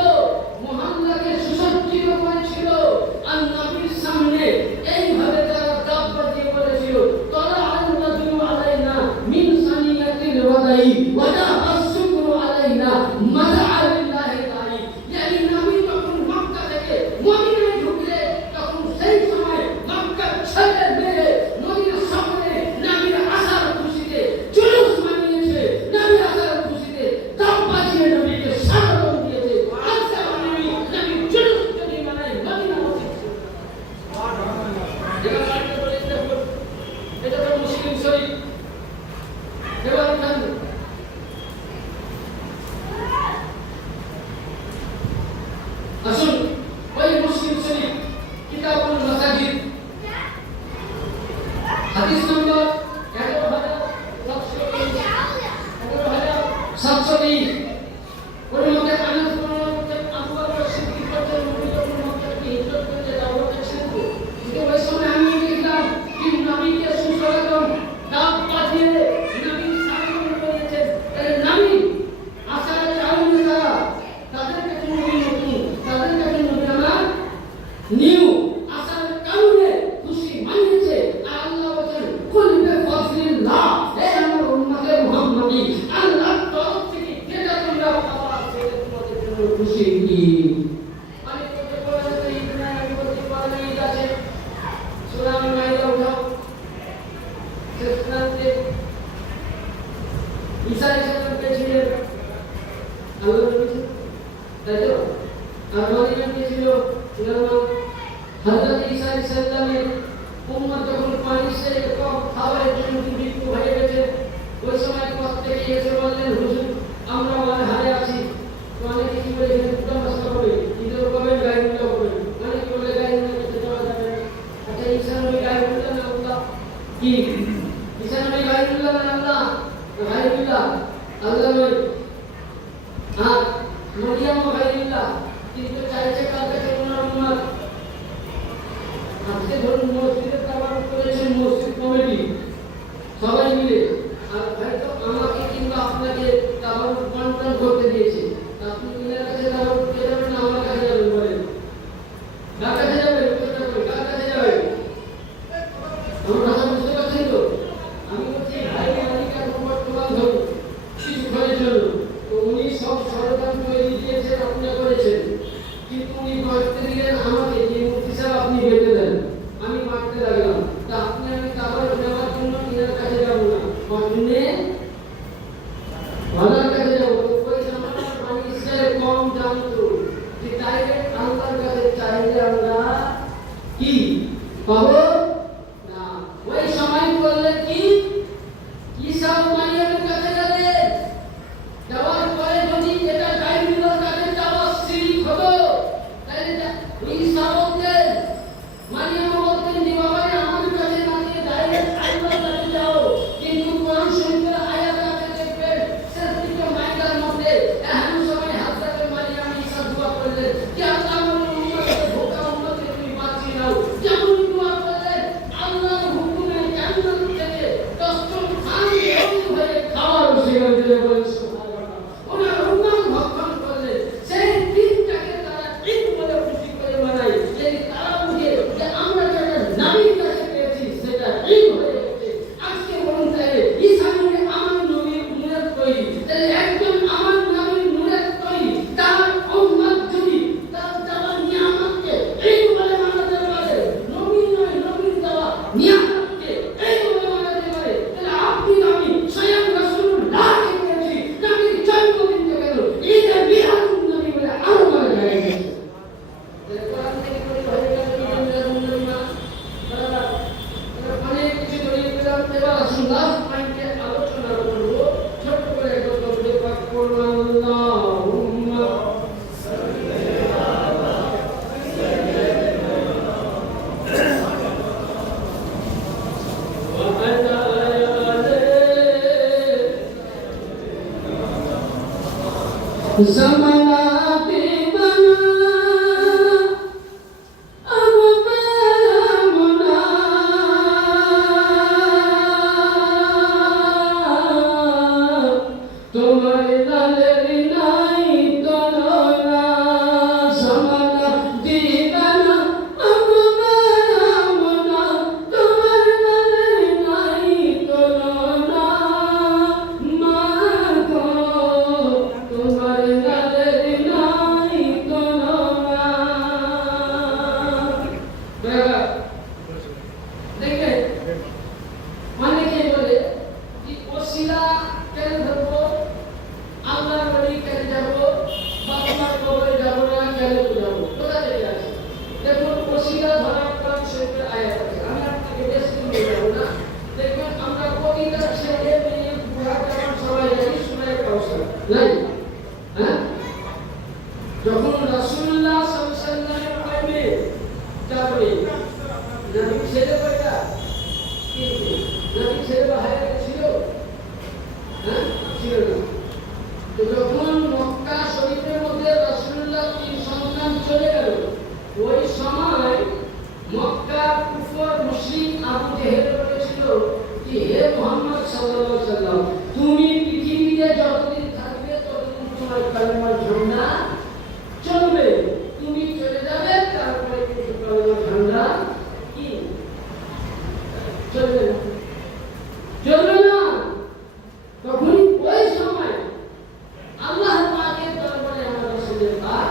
মহল্লাকে সুসজ্জিত করেছিল আর নবীর সামনে এইভাবে তারা দাব্বা দিয়ে বলেছিল তলা আন-নাজমু আলাইনা মিন সানিয়াতিল ওয়াদাই ওয়াদা আস-শুকরু আলাইনা মাযআ লিল্লাহি তাআলা। ইয়ানি নবী যখন মক্কা থেকে করি ওর মধ্যে আনাস মধ্যে আবু বকর সিদ্দিক করতেন নবী যখন মক্কাকে হিজরত করতে যাওয়া ছিল যে ওই সময় আমি দেখলাম যে নবীকে সুস্বাগতম ডাক পাঠিয়ে নবী সালাম করেছেন তাহলে নবী আসার কারণে তাদের কাছে নবী নতুন তাদের কাছে নবী আমার নিউ আসার কারণে খুশি মানিয়েছে আর আল্লাহ বলেন কুল বিফাযলিল্লাহ হে আমার উম্মতে মুহাম্মাদি আল্লাহর তরফ থেকে যেটা তোমরা পাওয়া সেটা তোমাদের জন্য খুশি কি আমি বলতে পারলাম যে ইবনে আমি বলতে পারলাম এই আছে সূরা মাইদা উঠাও সেখানে ঈসা আলাইহিস পেয়েছিলেন আল্লাহ বলেছেন তাই তো আর মারিয়াম ছিল হযরত ঈসা আলাইহিস সালামের উম্মত যখন পানি সে কম খাবারের জন্য মৃত্যু হয়ে গেছে ওই সময় পথ থেকে এসে বললেন হুজুর আমরা হারে আছি তো অনেকে কি বলে পুরো নষ্ট হবে ঈদের কবে গায়রুল্লাহ হবে অনেকে বলে গায়রুল্লাহ কাছে যাওয়া যাবে আচ্ছা ঈসা নবী গায়রুল্লাহ না আল্লাহ কি ঈসা নবী গায়রুল্লাহ না আল্লাহ গায়রুল্লাহ আল্লাহ নয় আর মারিয়াম গায়রুল্লাহ কিন্তু চাইছে কার কাছে ওনার উম্মত আজকে ধরুন মসজিদের তাবারুক করেছেন মসজিদ কমিটি সবাই মিলে আর হয়তো আমাকে কিংবা আপনাকে তাবারুক বন্টন করতে দিয়েছে আপনি ওনার কাছে তাবারুক পেয়ে যাবেন না আমার কাছে যাবেন বলেন কার কাছে যাবেন কার কাছে যাবেন আমার কথা বুঝতে পারছেন তো আমি বলছি ভাই মালিকা বর্তমান ধরুন কিছুক্ষণের জন্য তো উনি সব সরকার তৈরি দিয়েছেন আপনি করেছেন কিন্তু উনি করতে দিলেন আমাকে যে মুফতি সাহেব আপনি বেঁধে দেন আমি মারতে লাগলাম তা আপনি আমি তাবার নেওয়ার জন্য এনার কাছে যাবো না অন্যে ওনার কাছে যাবো ওই জামানার পানি ইসরায়েল কম জানতো যে ডাইরেক্ট আল্লাহর কাছে চাইলে আমরা কি পাবো না ওই সময় করলে কি ঈসা ও মারিয়ামের কাছে গেলেন যাওয়ার পরে যদি এটা গায়রুল্লাহর কাছে যাওয়া শিরক হতো তাহলে ঈসা বলতেন মারিয়াম বলতেন যে বাবা আমাদের কাছে না দিয়ে ডাইরেক্ট আল্লাহর কাছে যাও কিন্তু কোরআন শরীফের আয়াত আছে দেখবেন সূরা মাইদার মধ্যে এমন সময় হযরত মারিয়াম ঈসা দোয়া করলেন যে আল্লাহ আমার উম্মতকে ধোঁকা উম্মতকে তুমি বাঁচিয়ে নাও যেমন দোয়া করলেন আল্লাহর হুকুমে জান্নাত থেকে 10জন খান হয়ে খাওয়ার সেবা দিয়ে বলেন ওনার উন্নয়ন ভক্ষণ করলে সেই দিনটাকে তারা ঈদ বলে খুশি করে মানায় যে তারা বুঝে যে আমরা যেটা নবীর কাছে পেয়েছি সেটা ঈদ হয়ে গেছে আজকে বলুন তাহলে ঈসা নবী আমার নবীর নূরের তৈরি তাহলে একজন আমার নবীর নূরের তৈরি তার উম্মত যদি তার দেওয়া নিয়ামতকে ঈদ বলে মানাতে পারে নবী নয় নবীর দেওয়া নিয়ামতকে ঈদ বলে মানাতে পারে তাহলে আপনি আমি স্বয়ং রাসূলুল্লাহকে পেয়েছি নবীর জন্মদিনকে কেন ঈদের বিহার নবী বলে আরো বলা যায় কোরআন থেকে পড়ে হয়ে গেল ঈদের না তারা অনেক কিছু দলিল পেলাম এবার আসুন লাস্ট পয়েন্টে আলোচনা করব ছোট করে একটু কবিতা পাঠ করব আল্লাহুম্মা Zamanati bana agbalamuna tomar daleri nai torona zamanati bana agbalamuna tomar daleri nai torona mago তোমার গালের নাই করোনা দেখেন অনেকে বলে যে ওসিলা কেন ধরবো আল্লাহর বাড়ি কেন যাবো বাবার কবরে যাবো না কেন যাবো কোথা থেকে আসে দেখুন ওসিলা ধরার কোরআন শরীফের আয়াত আছে আমি আপনাকে বেশি দূরে যাবো না দেখবেন আমরা কবিতা ছেড়ে মেয়ে বুড়া যেমন সবাই জানি সূরা কাউসার নাই যখন রাসূলুল্লাহ সাল্লাল্লাহু আলাইহি ওয়াসাল্লামের প্রেমে যাবে নবী ছেলে কয়টা তিনটে নবী ছেলে ভাইরা ছিল ছিল না তো সময় কালেমার ঝান্ডা চলবে, তুমি চলে যাবে, তারপরে কিন্তু কালেমার ঝান্ডা কি চলবে না, চলবে না। তখনই ওই সময় আল্লাহ পাকের দরবারে আমার রাসূলের পাক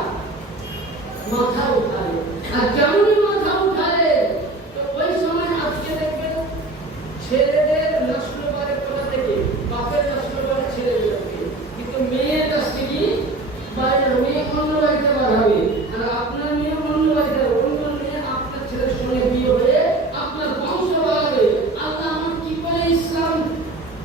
মাথা উঠায়। আর কেমনই মাথা উঠায়, তো ওই সময় আজকে দেখবেন ছেলেদের নষ্ট করে কোথা থেকে, বাপের নষ্ট করে ছেলেদেরকে, কিন্তু মেয়ের কাছ থেকে বাইরে, মেয়ে অন্য বাড়িতে বার হবে, আর আপনার মেয়ে অন্য বাড়িতে, অন্য মেয়ে আপনার ছেলের সঙ্গে বিয়ে হয়ে আপনার বংশ বাড়াবে। আল্লাহ আমার কি করে ইসলাম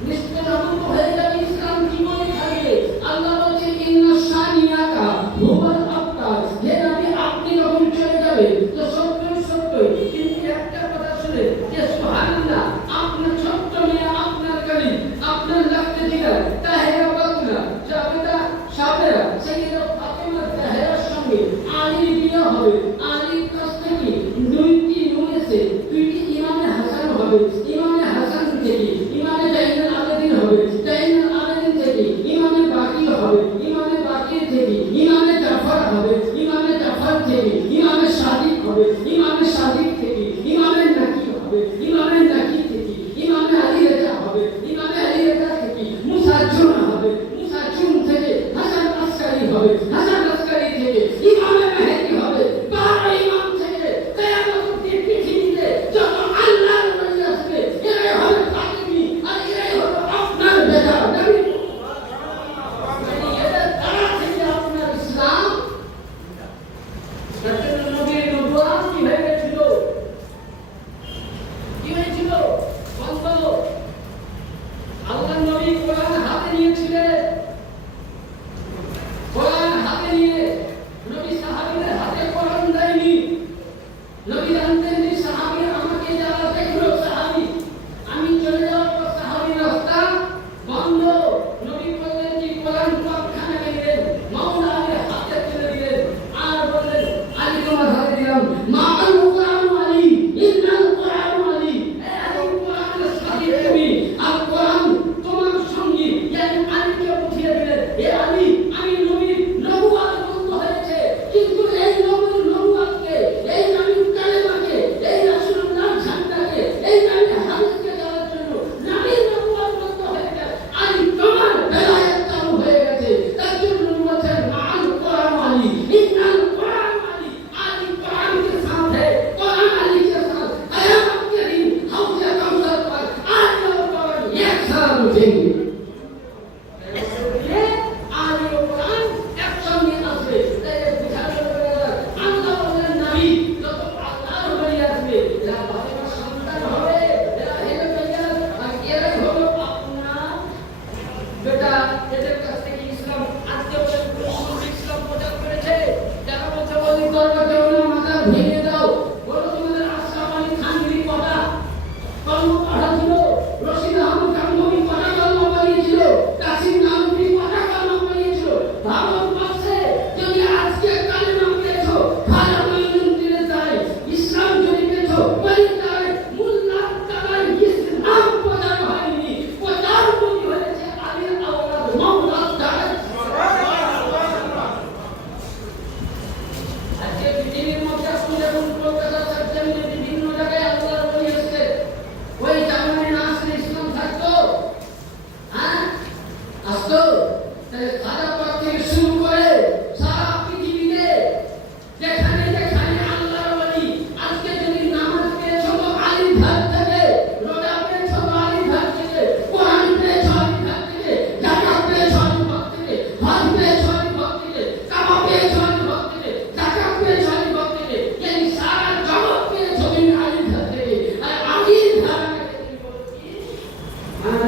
নিষ্ঠুর হয়ে যাবে, ইসলাম কি করে থাকবে? আল্লাহ বলছে ইন্না শানিয়াকা হুয়াল আবতার, হে নবী আপনি যখন চলে যাবে তো সত্যই সত্যই, কিন্তু একটা কথা শুনে যে সুবহানাল্লাহ, আপনার ছোট্ট মেয়ে, আপনার গলি, আপনার লাগতে দিলা তাহেরা বাতুলা জাবেদা সাবেরা সাইয়্যিদা ফাতেমা তাহেরার সঙ্গে আলীর বিয়ে হবে। আলীর কাছ থেকে দুইটি রয়েছে, দুইটি ইমামে হাসান হবে, ইমামে হাসান থেকে ইমামে জাইনুল আবেদিন হবে, জাইনুল আবেদিন থেকে ইমামে বাকি হবে, ইমামে বাকি থেকে ইমামে জাফর হবে, ইমামে জাফর থেকে ইমামে সাদিক হবে, ইমামে সাদিক থেকে ইমামে নাকি হবে, ইমামে নাকি থেকে ইমামে আলী রাজা হবে, ইমামে আলী রাজা থেকে মুসা জুন হবে, মুসা জুন থেকে হাসান আসকারি হবে, হাসান আসকারি থেকে ইমামে মেহেদী হবে। 12 ইমাম থেকে কিয়ামত অবধি পৃথিবীতে যত আল্লাহর ওলি আসবে, এরাই হবে ফাতিমি, আর এরাই হবে আপনার বেটা নবী। এদের দ্বারা থেকে আপনার ইসলাম নবীর নবুয়ত কি হয়ে গেছিল, কি হয়েছিল বন্ধ। আল্লাহর নবী কোরআন হাতে নিয়েছিলেন, কোরআন হাতে নিয়ে নবী সাহাবীদের হাতে কোরআন দেয়নি। নবী জানতেন যে সাহাবী আমাকে যারা দেখলো, সাহাবী আমি চলে যাওয়ার পর সাহাবী রাস্তা বন্ধ। নবী বললেন কি কোরআন পাকখানা দিলেন, মাওলা আলীর হাতে তুলে দিলেন, আর বললেন আলী তোমার হাতে দিলাম, মা আল কোরআন আলী ইন্নাল কোরআন আলী, এই কোরআনের সাথে তুমি, আর কোরআন তোমার সঙ্গী, yani আলীকে বুঝিয়ে দিলেন, হে আলী আমি নবীর নবুয়ত বন্ধ হয়েছে, কিন্তু এই নবীর নবুয়তকে, এই নবীর কালেমাকে, এই রাসূলুল্লাহর ঝান্ডাকে, এই নবীর হাদিসকে দেওয়ার জন্য নবীর নবুয়ত বন্ধ হয়ে গেছে, আলী তোমার বেলায়েত চালু হয়ে গেছে। তার জন্য বলছেন মাআল কোরআন আলী ইন্নাল কোরআন আলী, আলী কোরআনকে সাথ है, কোরআন আলী के साथ कियामत के दिन हौज़े कौसर पर आली और कोरआन एक साथ उठेंगे। আলী ও কোরআন একসঙ্গে আসবে। তাই বুঝা গেল আল্লাহ বলেন নবী যত আল্লাহর ওলি আসবে, এরা ফাতেমার সন্তান হবে, এরা হেলে পেয়ার, আর এরাই হলো আপনার বেটা। এদের কাছ থেকে ইসলাম আজকে বলে ইসলাম প্রচার করেছে। যারা বলছে ওলি করবে কেউ না, মাথা ভেঙে দাও, বলো তোমাদের আশরাফ আলী থানভী কটা কলম পড়া ছিল, রশিদ আহমদ গাঙ্গুহি কটা কলম পড়িয়েছিল, কাসিম নানভী কটা কলম পড়িয়েছিল। ভারতবর্ষে যদি আজকে কালেমা পেয়েছো, খাজা মঈনুদ্দিনের দ্বারে ইসলাম যদি পেয়েছো, ওলির দ্বারে মুল্লার দ্বারে ইসলাম প্রচার হয়নি, প্রচার যদি হয়েছে আলীর আওলাদ মাওলার দ্বারে। আজকে পৃথিবীর মধ্যে আপনি দেখুন কলকাতা সার্জেন্টে বিভিন্ন জায়গায় আল্লাহর ওলি এসেছে, ওই জামানে না আসলে ইসলাম থাকতো? হ্যাঁ আসতো? তাহলে খাজা পাক থেকে শুরু করে সারা পৃথিবীতে যেখানে যেখানে আল্লাহর ওলি, আজকে যদি নামাজ পেয়েছো তো আলীর ধার থেকে, রোজা পেয়েছো তো আলীর ধার থেকে, কোরআন পেয়েছো আলীর ধার থেকে, যাকাত পেয়েছো আলীর ভাগ থেকে, হজ পেয়েছো আলীর ভাগ থেকে, কাবা পেয়েছো আলীর ভাগ থেকে, যাকাত পেয়েছো আলীর ভাগ থেকে, yani সারা জগৎ পেয়েছো তুমি আলীর ধার থেকে। আর আলীর ধার থেকে তুমি বলো কি আনা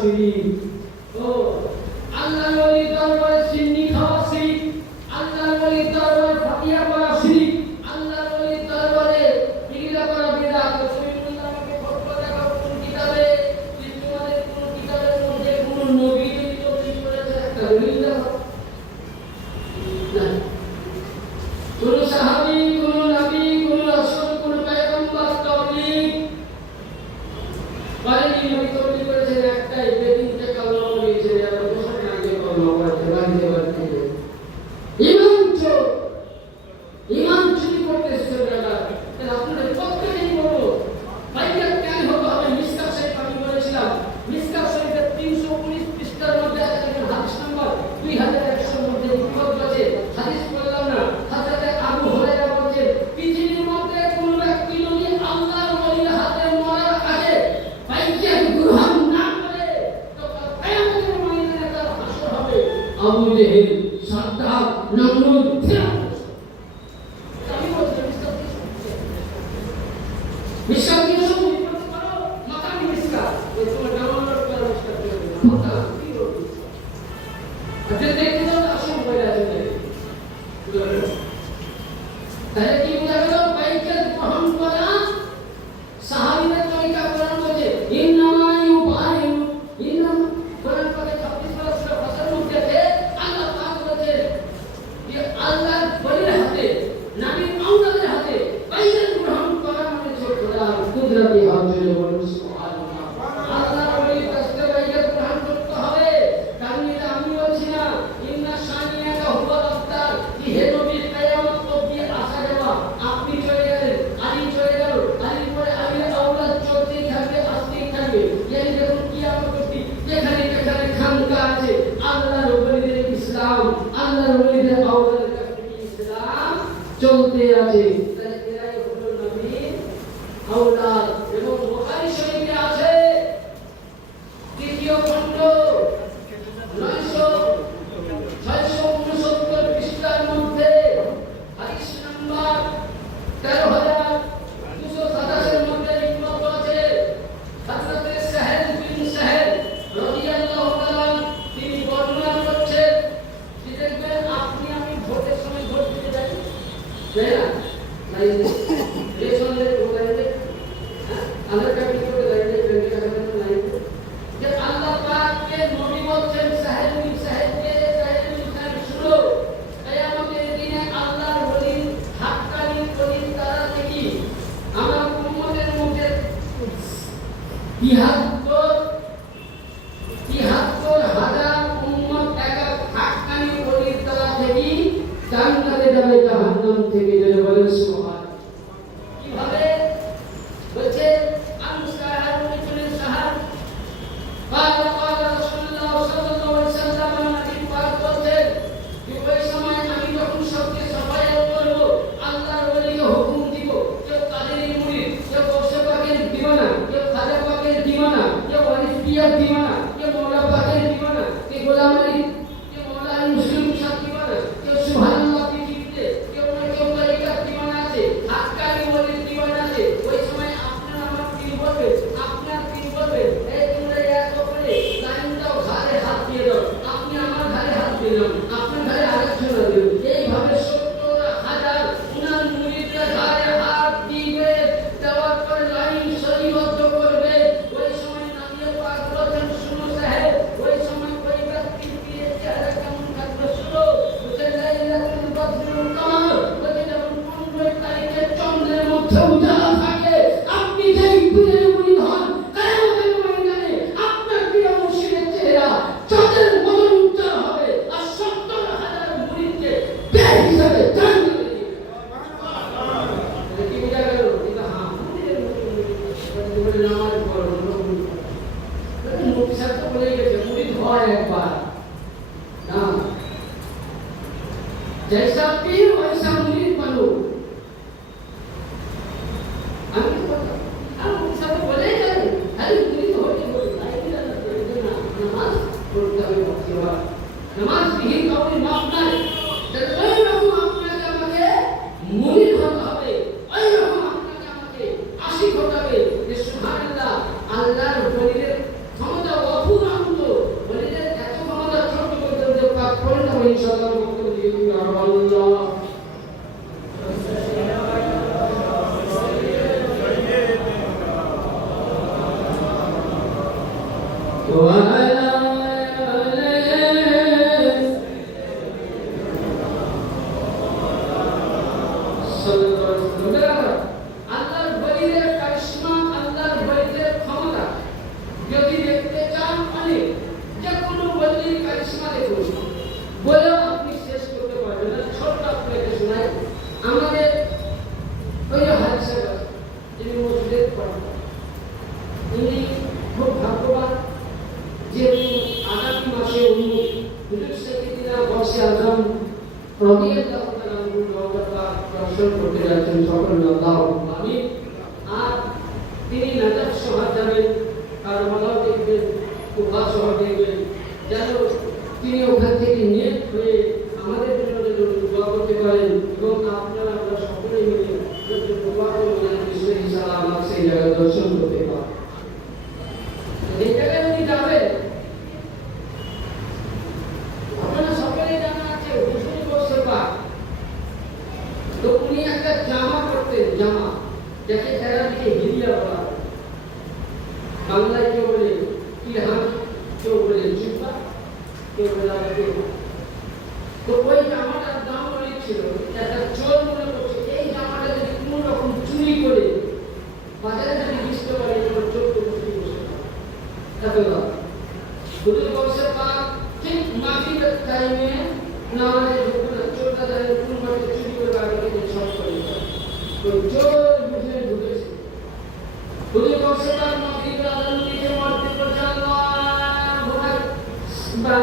শরীফ। ও আল্লাহর ওলি দরবারে সিন্নি খাওয়া শিরিক, আল্লাহর ওলি দরবারে ফাতিহা পড়া শিরিক, আল্লাহর ওলি দরবারে ইগলা করা বিদআত। তুমি বললে আমাকে ফতোয়া দেখাও কোন কিতাবে, যে তোমাদের কোন কিতাবের মধ্যে কোন নবী যদি তৌহিদ করেছে, একটা দলিল দাও না। কোন সাহাবী, কোন নবী, কোন রাসূল, কোন পয়গম্বর তৌহিদ করেনি, নবী তৌহিদ করেছেন একটাই, বেদিনকে কালমা পড়িয়েছেন, আর বছর আগে কলমা পড়েছে বাড়িতে বাড়িতে। আবু জেহেল, সাদ্দাত, নমরুদ, ফিরআউন। বিশ্বাস দিয়ে সব করতে পারো, মাথা নিষ্কা ওই তোমার ডাউনলোড করা চেষ্টা করবে না, মাথা কি করবে? আপনি দেখতে যান আসল বলে আছে তাহলে কি বোঝা গেল? বাইকে গ্রহণ করা সাহাবীদের তরিকা কোরআন বলে ইন্নামা ইউবাইউ ইন্নাম কোরআন পড়ে 26 সূরা ফাসের মধ্যে আল্লাহ পাক বলেছে যে আল্লাহর বলির হাতে নবীর আওলাদের হাতে বাইকে গ্রহণ করা মানে হচ্ছে খোদার কুদরতি হাতে বলুন সুবহানাল্লাহ। আল্লাহর বলির কাছে বাইকে গ্রহণ করতে হবে। কারণ এটা আমি বলছি না, ইন্না শানিয়াকা হুয়াল আফতার, কি হে নবী কিয়ামত অবধি আসা যাওয়া, আপনি চলে গেলেন, আলী চলে গেল, আলীর পরে আলীর আওলাদ চলতেই থাকবে, আসতেই থাকবে। এই দেখুন কিয়ামত অবধি যেখানে যেখানে খানকা আছে আল্লাহর ওলিদের ইসলাম, আল্লাহর ওলিদের আওলাদের কাছ থেকে ইসলাম চলতে আছে। তাই এরাই হলো নবীর আওলাদ। এবং বুখারী শরীফে আছে তৃতীয় খণ্ড 669 পৃষ্ঠার মধ্যে হাদিস নাম্বার 13227 এর মধ্যে লিখিত আছে হযরত সাহেল বিন সাহেল রাদিয়াল্লাহু তাআলা তিনি বর্ণনা করছেন যে দেখবেন আপনি আমি ভোটের সময় ভোট দিতে যাই, তাই না? লাইনে রেশনের লাইনে, আধার কার্ড করতে লাইনে, ব্যাংকের কাছে লাইনে, যে আল্লাহ পাককে নবী বলছেন সাহেল বিন সাহেলকে, সাহেল বিন সাহেল শুনো, কিয়ামতের দিনে আল্লাহর ওলি হাক্কানি ওলি তারা থেকে আমার উম্মতের মধ্যে ৭৩,০০০ উম্মত এক হাক্কানি ওলি তারা থেকে জান্নাতে যাবে, জাহান্নাম থেকে যাবে, বলেন সুবহানাল্লাহ। কিভাবে বলছে আনসার মুসলিম সাহাব قال رسول الله صلى الله عليه وسلم নবী পাক বলেন যে ওই সময় আমি যখন সবকে সাফায়াত করব, আল্লাহর ওলিকে হুকুম দিব, কেউ কাদেরী মুরিদ, কেউ গৌসে পাকের দিওয়ানা, কেউ খাজা পাকের দিওয়ানা, কেউ ওয়ালিস পিয়ার দিওয়ানা, কেউ মওলা পাকের দিওয়ানা, কেউ গোলাম আলী, কেউ মওলা আলী মুসলিম শাহ দিওয়ানা, কেউ সুবহানাল্লাহ পৃথিবীতে কেউ না কেউ তরিকার দিওয়ানা আছে, হাক্কানি ওলির দিওয়ানা আছে। ওই সময় আপনার আমার পীর বলবে, আপনার পীর বলবে, এই তোমরা এক করে লাইন দাও, ঘাড়ে হাত দিয়ে দাও, আপনি আমার ঘাড়ে হাত দিলাম, আপনার ঘাড়ে আরেকজন দিল, এইভাবে ৭০,০০০ উনার মুরিদরা ঘাড়ে হাত দিবে, দেওয়ার পরে লাইন সারিবদ্ধ করবে। ওই সময় নবী পাক বলেন শুনো সাহেব, ওই সময় ওই ব্যক্তির পীরের চেহারা কেমন থাকবে শুনো, বুঝলেন? লাইলাতুল বদরুল কামার, বলে যখন 15 তারিখে চন্দ্রের মধ্যে উজালা থাকে, আপনি যেই পীরের মুরিদ হন, কিয়ামতের ময়দানে আপনার প্রিয় মুর্শিদের চেহারা চাঁদের মতো উজ্জ্বল হবে, আর ৭০,০০০ মুরিদকে বেহিসাবে জান্নাতে দিবে। কি বোঝা গেল? এটা মুরিদের মুরিদ নামাজ পড়ো, মুফতি সাহেব তো বলেই গেছে মুরিদ হয় একবার না, जैसा पीर वैसा मुरीद बनो। আমি কি বলতাম আর মুফতি সাহেব বলেই গেলেন খালি মুরিদ হতে হবে, তাই কি না? নামাজ পড়তে হবে, ভক্তি হয়, নামাজ বিহীন কাউকে মাফ নাই। ওই রকম আপনাকে আমাকে মুরিদ হতে হবে, ওই রকম আপনাকে আমাকে আশিক হতে হবে যে সুবহানাল্লাহ, আল্লাহর ওলিদের ক্ষমতা অফুরন্ত, ওলিদের এত ক্ষমতা ছোট করতে পাক করেন না। ইনশাআল্লাহ বক্তব্য দিয়ে দিন আল্লাহ। আল্লাহর ওলিদের কারিশমা, আল্লাহর ওলিদের ক্ষমতা যদি দেখতে চান, অনেক যে কোনো ওলির কারিশমা দেখুন, বলেও আপনি শেষ করতে পারবেন না। ছোট্ট আপনাকে শোনাই, আমাদের ওই হাজি সাহেব যিনি মসজিদের পড়ান, ইনি খুব ভাগ্যবান যে আগামী মাসে উনি হুজুর সাইয়েদিনা গৌসে আজম রাদিয়াল্লাহু তাআলা আনহু রওজাটা দর্শন করতে যাচ্ছেন। সকল আল্লাহু আমিন। আর তিনি নাজাফ শহর যাবেন, কারবালা দেখবেন, কুফা শহর দেখবেন, যেন তিনি ওখান থেকে নিয়ে তো ওই জামাটার দাম অনেক ছিল, একটা চোর মনে করছে এই জামাটা যদি কোনো রকম চুরি করে বাজারে যদি বিচতে পারে তোমার চোর তো চুরি বসে এত দাম। হুজুর বলছে পাক ঠিক মাগরিবের টাইমে নামাজে ঢুকলো, চোরটা জানে কোন মাঠে চুরি করে বাড়িতে সব করে তো চোর বুঝে ঢুকেছে। হুজুর বলছে পাক মাগরিবের আযান দিয়ে মারতে পড়ছে আল্লাহু আকবার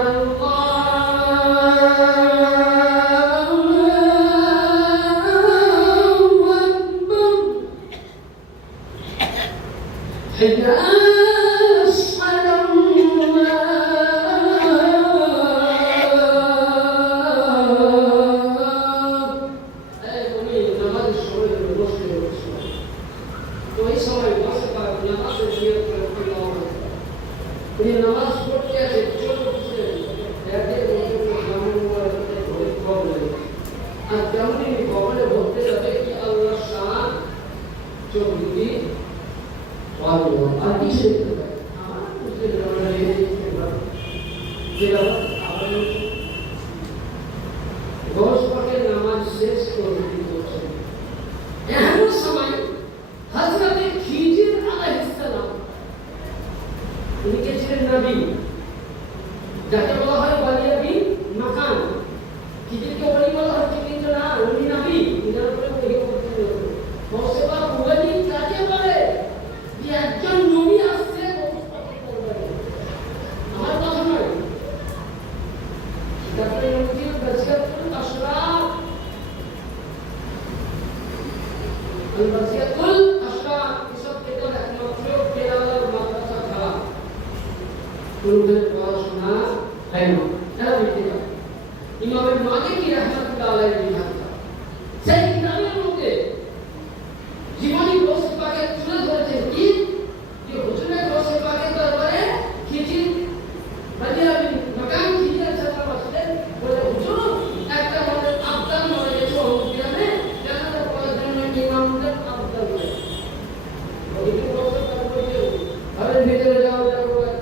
যাকে বলা হয় ওয়ালিয়াবি মাকান, খিজিরকে ওলি বলা হচ্ছে কিন্তু না, উনি নবী, এটার উপরে ওহি করতে হবে। মুসবা ওলি কাকে বলে? যে একজন নবী আসছে আমার কথা নয়। তারপরে নবীর বাসিয়াতুল আশরাফ, আল বাসিয়াতুল আশরাফ এসব কেতাব একমাত্র কেরালার মাদ্রাসা ছাড়া কোনদের পড়াশোনা হয় না। এরা লিখতে পারে ইমাম মালিকি রাহমাতুল্লাহ আলাইহি লিখা সেই কিতাবের মধ্যে জীবনী গোসে পাকে তুলে ধরেছেন কি যে হুজুরের গোসে পাকে দরবারে খিজির বালিয়াবি মাকান খিজির সাথে আসলেন, বলে হুজুর একটা বলে আবদাল মরে গেছে অমুকিয়ামে জানাতে পড়ার জন্য ইমামদের আবদাল করে ওই গোসে পাকে বলে ঘরের ভিতরে যাও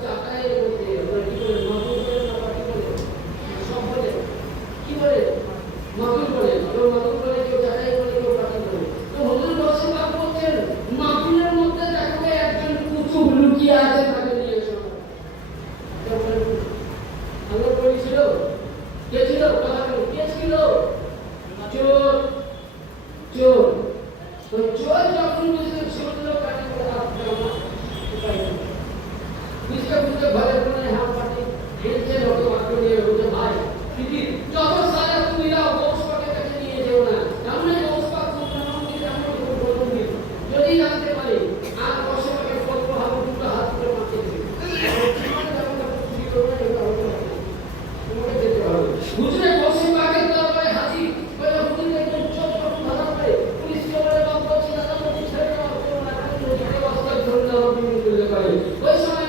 চাকায় বলতে আমরা কি করে মাহবুব করে না পাটি করে সব বলে কি বলে মাহবুব বলে মাহবুব বলে কেউ চাকায় বলে কেউ পাটি করে। তো হুজুর গোসে পাক বলছেন মাহবুবের মধ্যে দেখবে একজন কুতুব লুকিয়ে আছে, তাকে নিয়ে এসো। আমরা বলেছিল কে ছিল কথা বল, কে ছিল? চোর। চোর তো চোর যখন বুঝতে শুনলো কাটি করে আপনার উপায় নেই বুঝতে বুঝতে ঘরে বলে হাত পাটি খেলছে লোক বাক্য নিয়ে বলছে ভাই দিদি যত সাজা তুমি দাও বক্স পাকে কাছে নিয়ে যেও না, এমন বক্স পাক তুমি নাম দিয়ে এমন বলুন দিন যদি জানতে পারি আর বক্স পাকে কত হবে দুটো হাত করে মারতে দিবে তোমাকে যেতে হবে। বুঝলে বক্স পাকে দরবারে হাজির বলে হুজুর একজন চোর যখন ধরা পড়ে পুলিশ কে বলে বাপ বলছে দাদা বলছে ছেড়ে দাও কেউ না কেউ নদীতে অবস্থায় ধরে দেওয়া করতে পারে। ওই সময়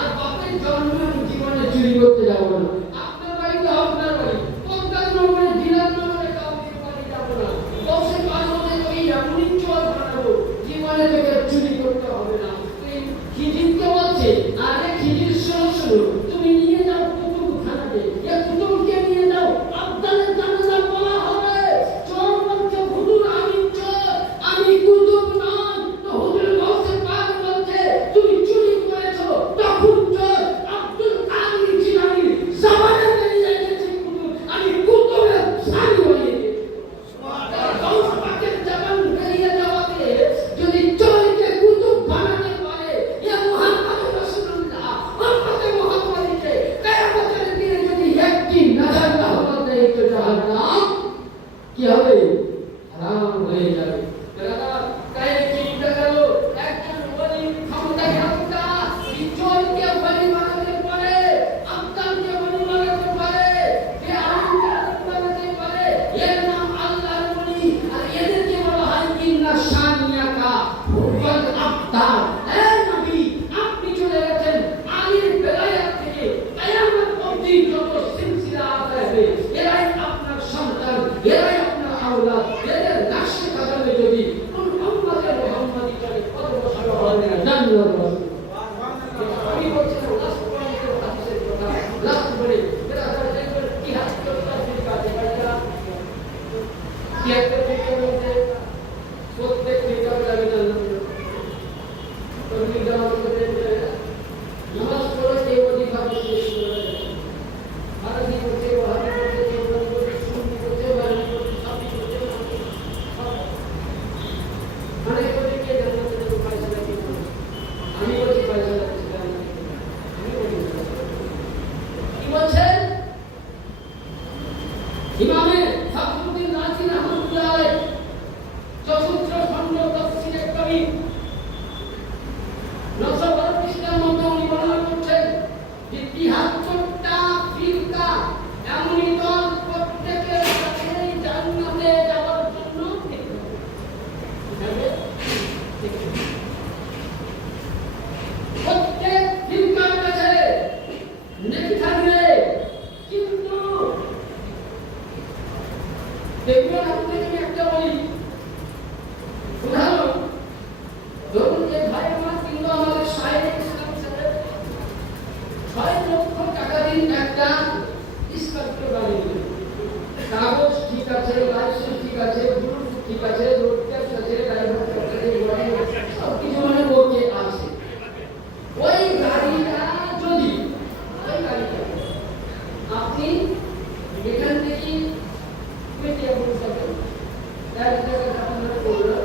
আর বাপের জন্ম জীবনে চুরি করতে যাবো না, আপনার বাড়িতে আপনার বাড়ি পঞ্চাশ নম্বরে জিলার নম্বরে কাউকে বাড়ি যাবো না, দশে পাঁচ মধ্যে ওই এমনই চোর বানাবো জীবনে তোকে চুরি করতে হবে না। খিজিরকে বলছে আরে খিজির শোনো শোনো তুমি নিয়ে যাও কুতুব খানাতে, এ কুতুবকে নিয়ে যাও আবদালের জানাজা বলা হবে। চোর বলছে হুজুর আমি চোর, আমি কুতুব নয়। তো হুজুর বলছে পাক বলছে তুমি চুরি করেছো, তখন চোর আব্দুল কাদের জিলানী জামানে বেরিয়ে গেছে কুতুব, আমি কুতুবের শান হয়ে গেছি। সুবহানাল্লাহ। পাকের জামান বেরিয়ে যাওয়াতে যদি চোরকে কুতুব বানাতে পারে ইয়া মুহাম্মদ রাসূলুল্লাহ উম্মতে মুহাম্মাদীকে কিয়ামতের দিনে যদি একটি নজর না হতে তো জাহান্নাম কি হবে? হারাম হয়ে যাবে। দাদা কাই চিন্তা করো একজন ওলি ক্ষমতা ক্ষমতা চোরকে ওলি বানাতে পারে, আব্দালকে ওলি বানাতে পারে, কে আলিমকে বানাতে পারে, এর নাম আল্লাহর ওলি। আর এদেরকে বলা হয় ইন্না শানিয়াকা হুয়াল আবদাল। এই নবী আপনি চলে গেছেন আলীর বেলায়াত থেকে কিয়ামত অবধি যত সিলসিলা আসবে এরাই আপনার সন্তান, এরাই আপনার আওলাদ। এমনই দল প্রত্যেকের সাথে জান্নাতে যাওয়ার জন্য প্রত্যেক ফিরকার কাছে নেকি থাকবে, কিন্তু দেখবেন আপনাকে আমি একটা বলি উদাহরণ, ধরুন যে ভাই আমার কিন্তু আমাদের সাহেব ইসলাম সাহেব 6 লক্ষ টাকা দিন একটা স্কর্পিও গাড়ি নিলেন, কাগজ ঠিক আছে, লাইসেন্স ঠিক আছে, ব্লুটুথ ঠিক আছে, রোড ট্যাক্স আছে, ড্রাইভার ট্যাক্স আছে, সব কিছু মানে ওকে আছে। ওই গাড়িটা যদি আপনি এখান থেকে পেটিয়া বলতে পারেন, এক জায়গায় আপনার করলেন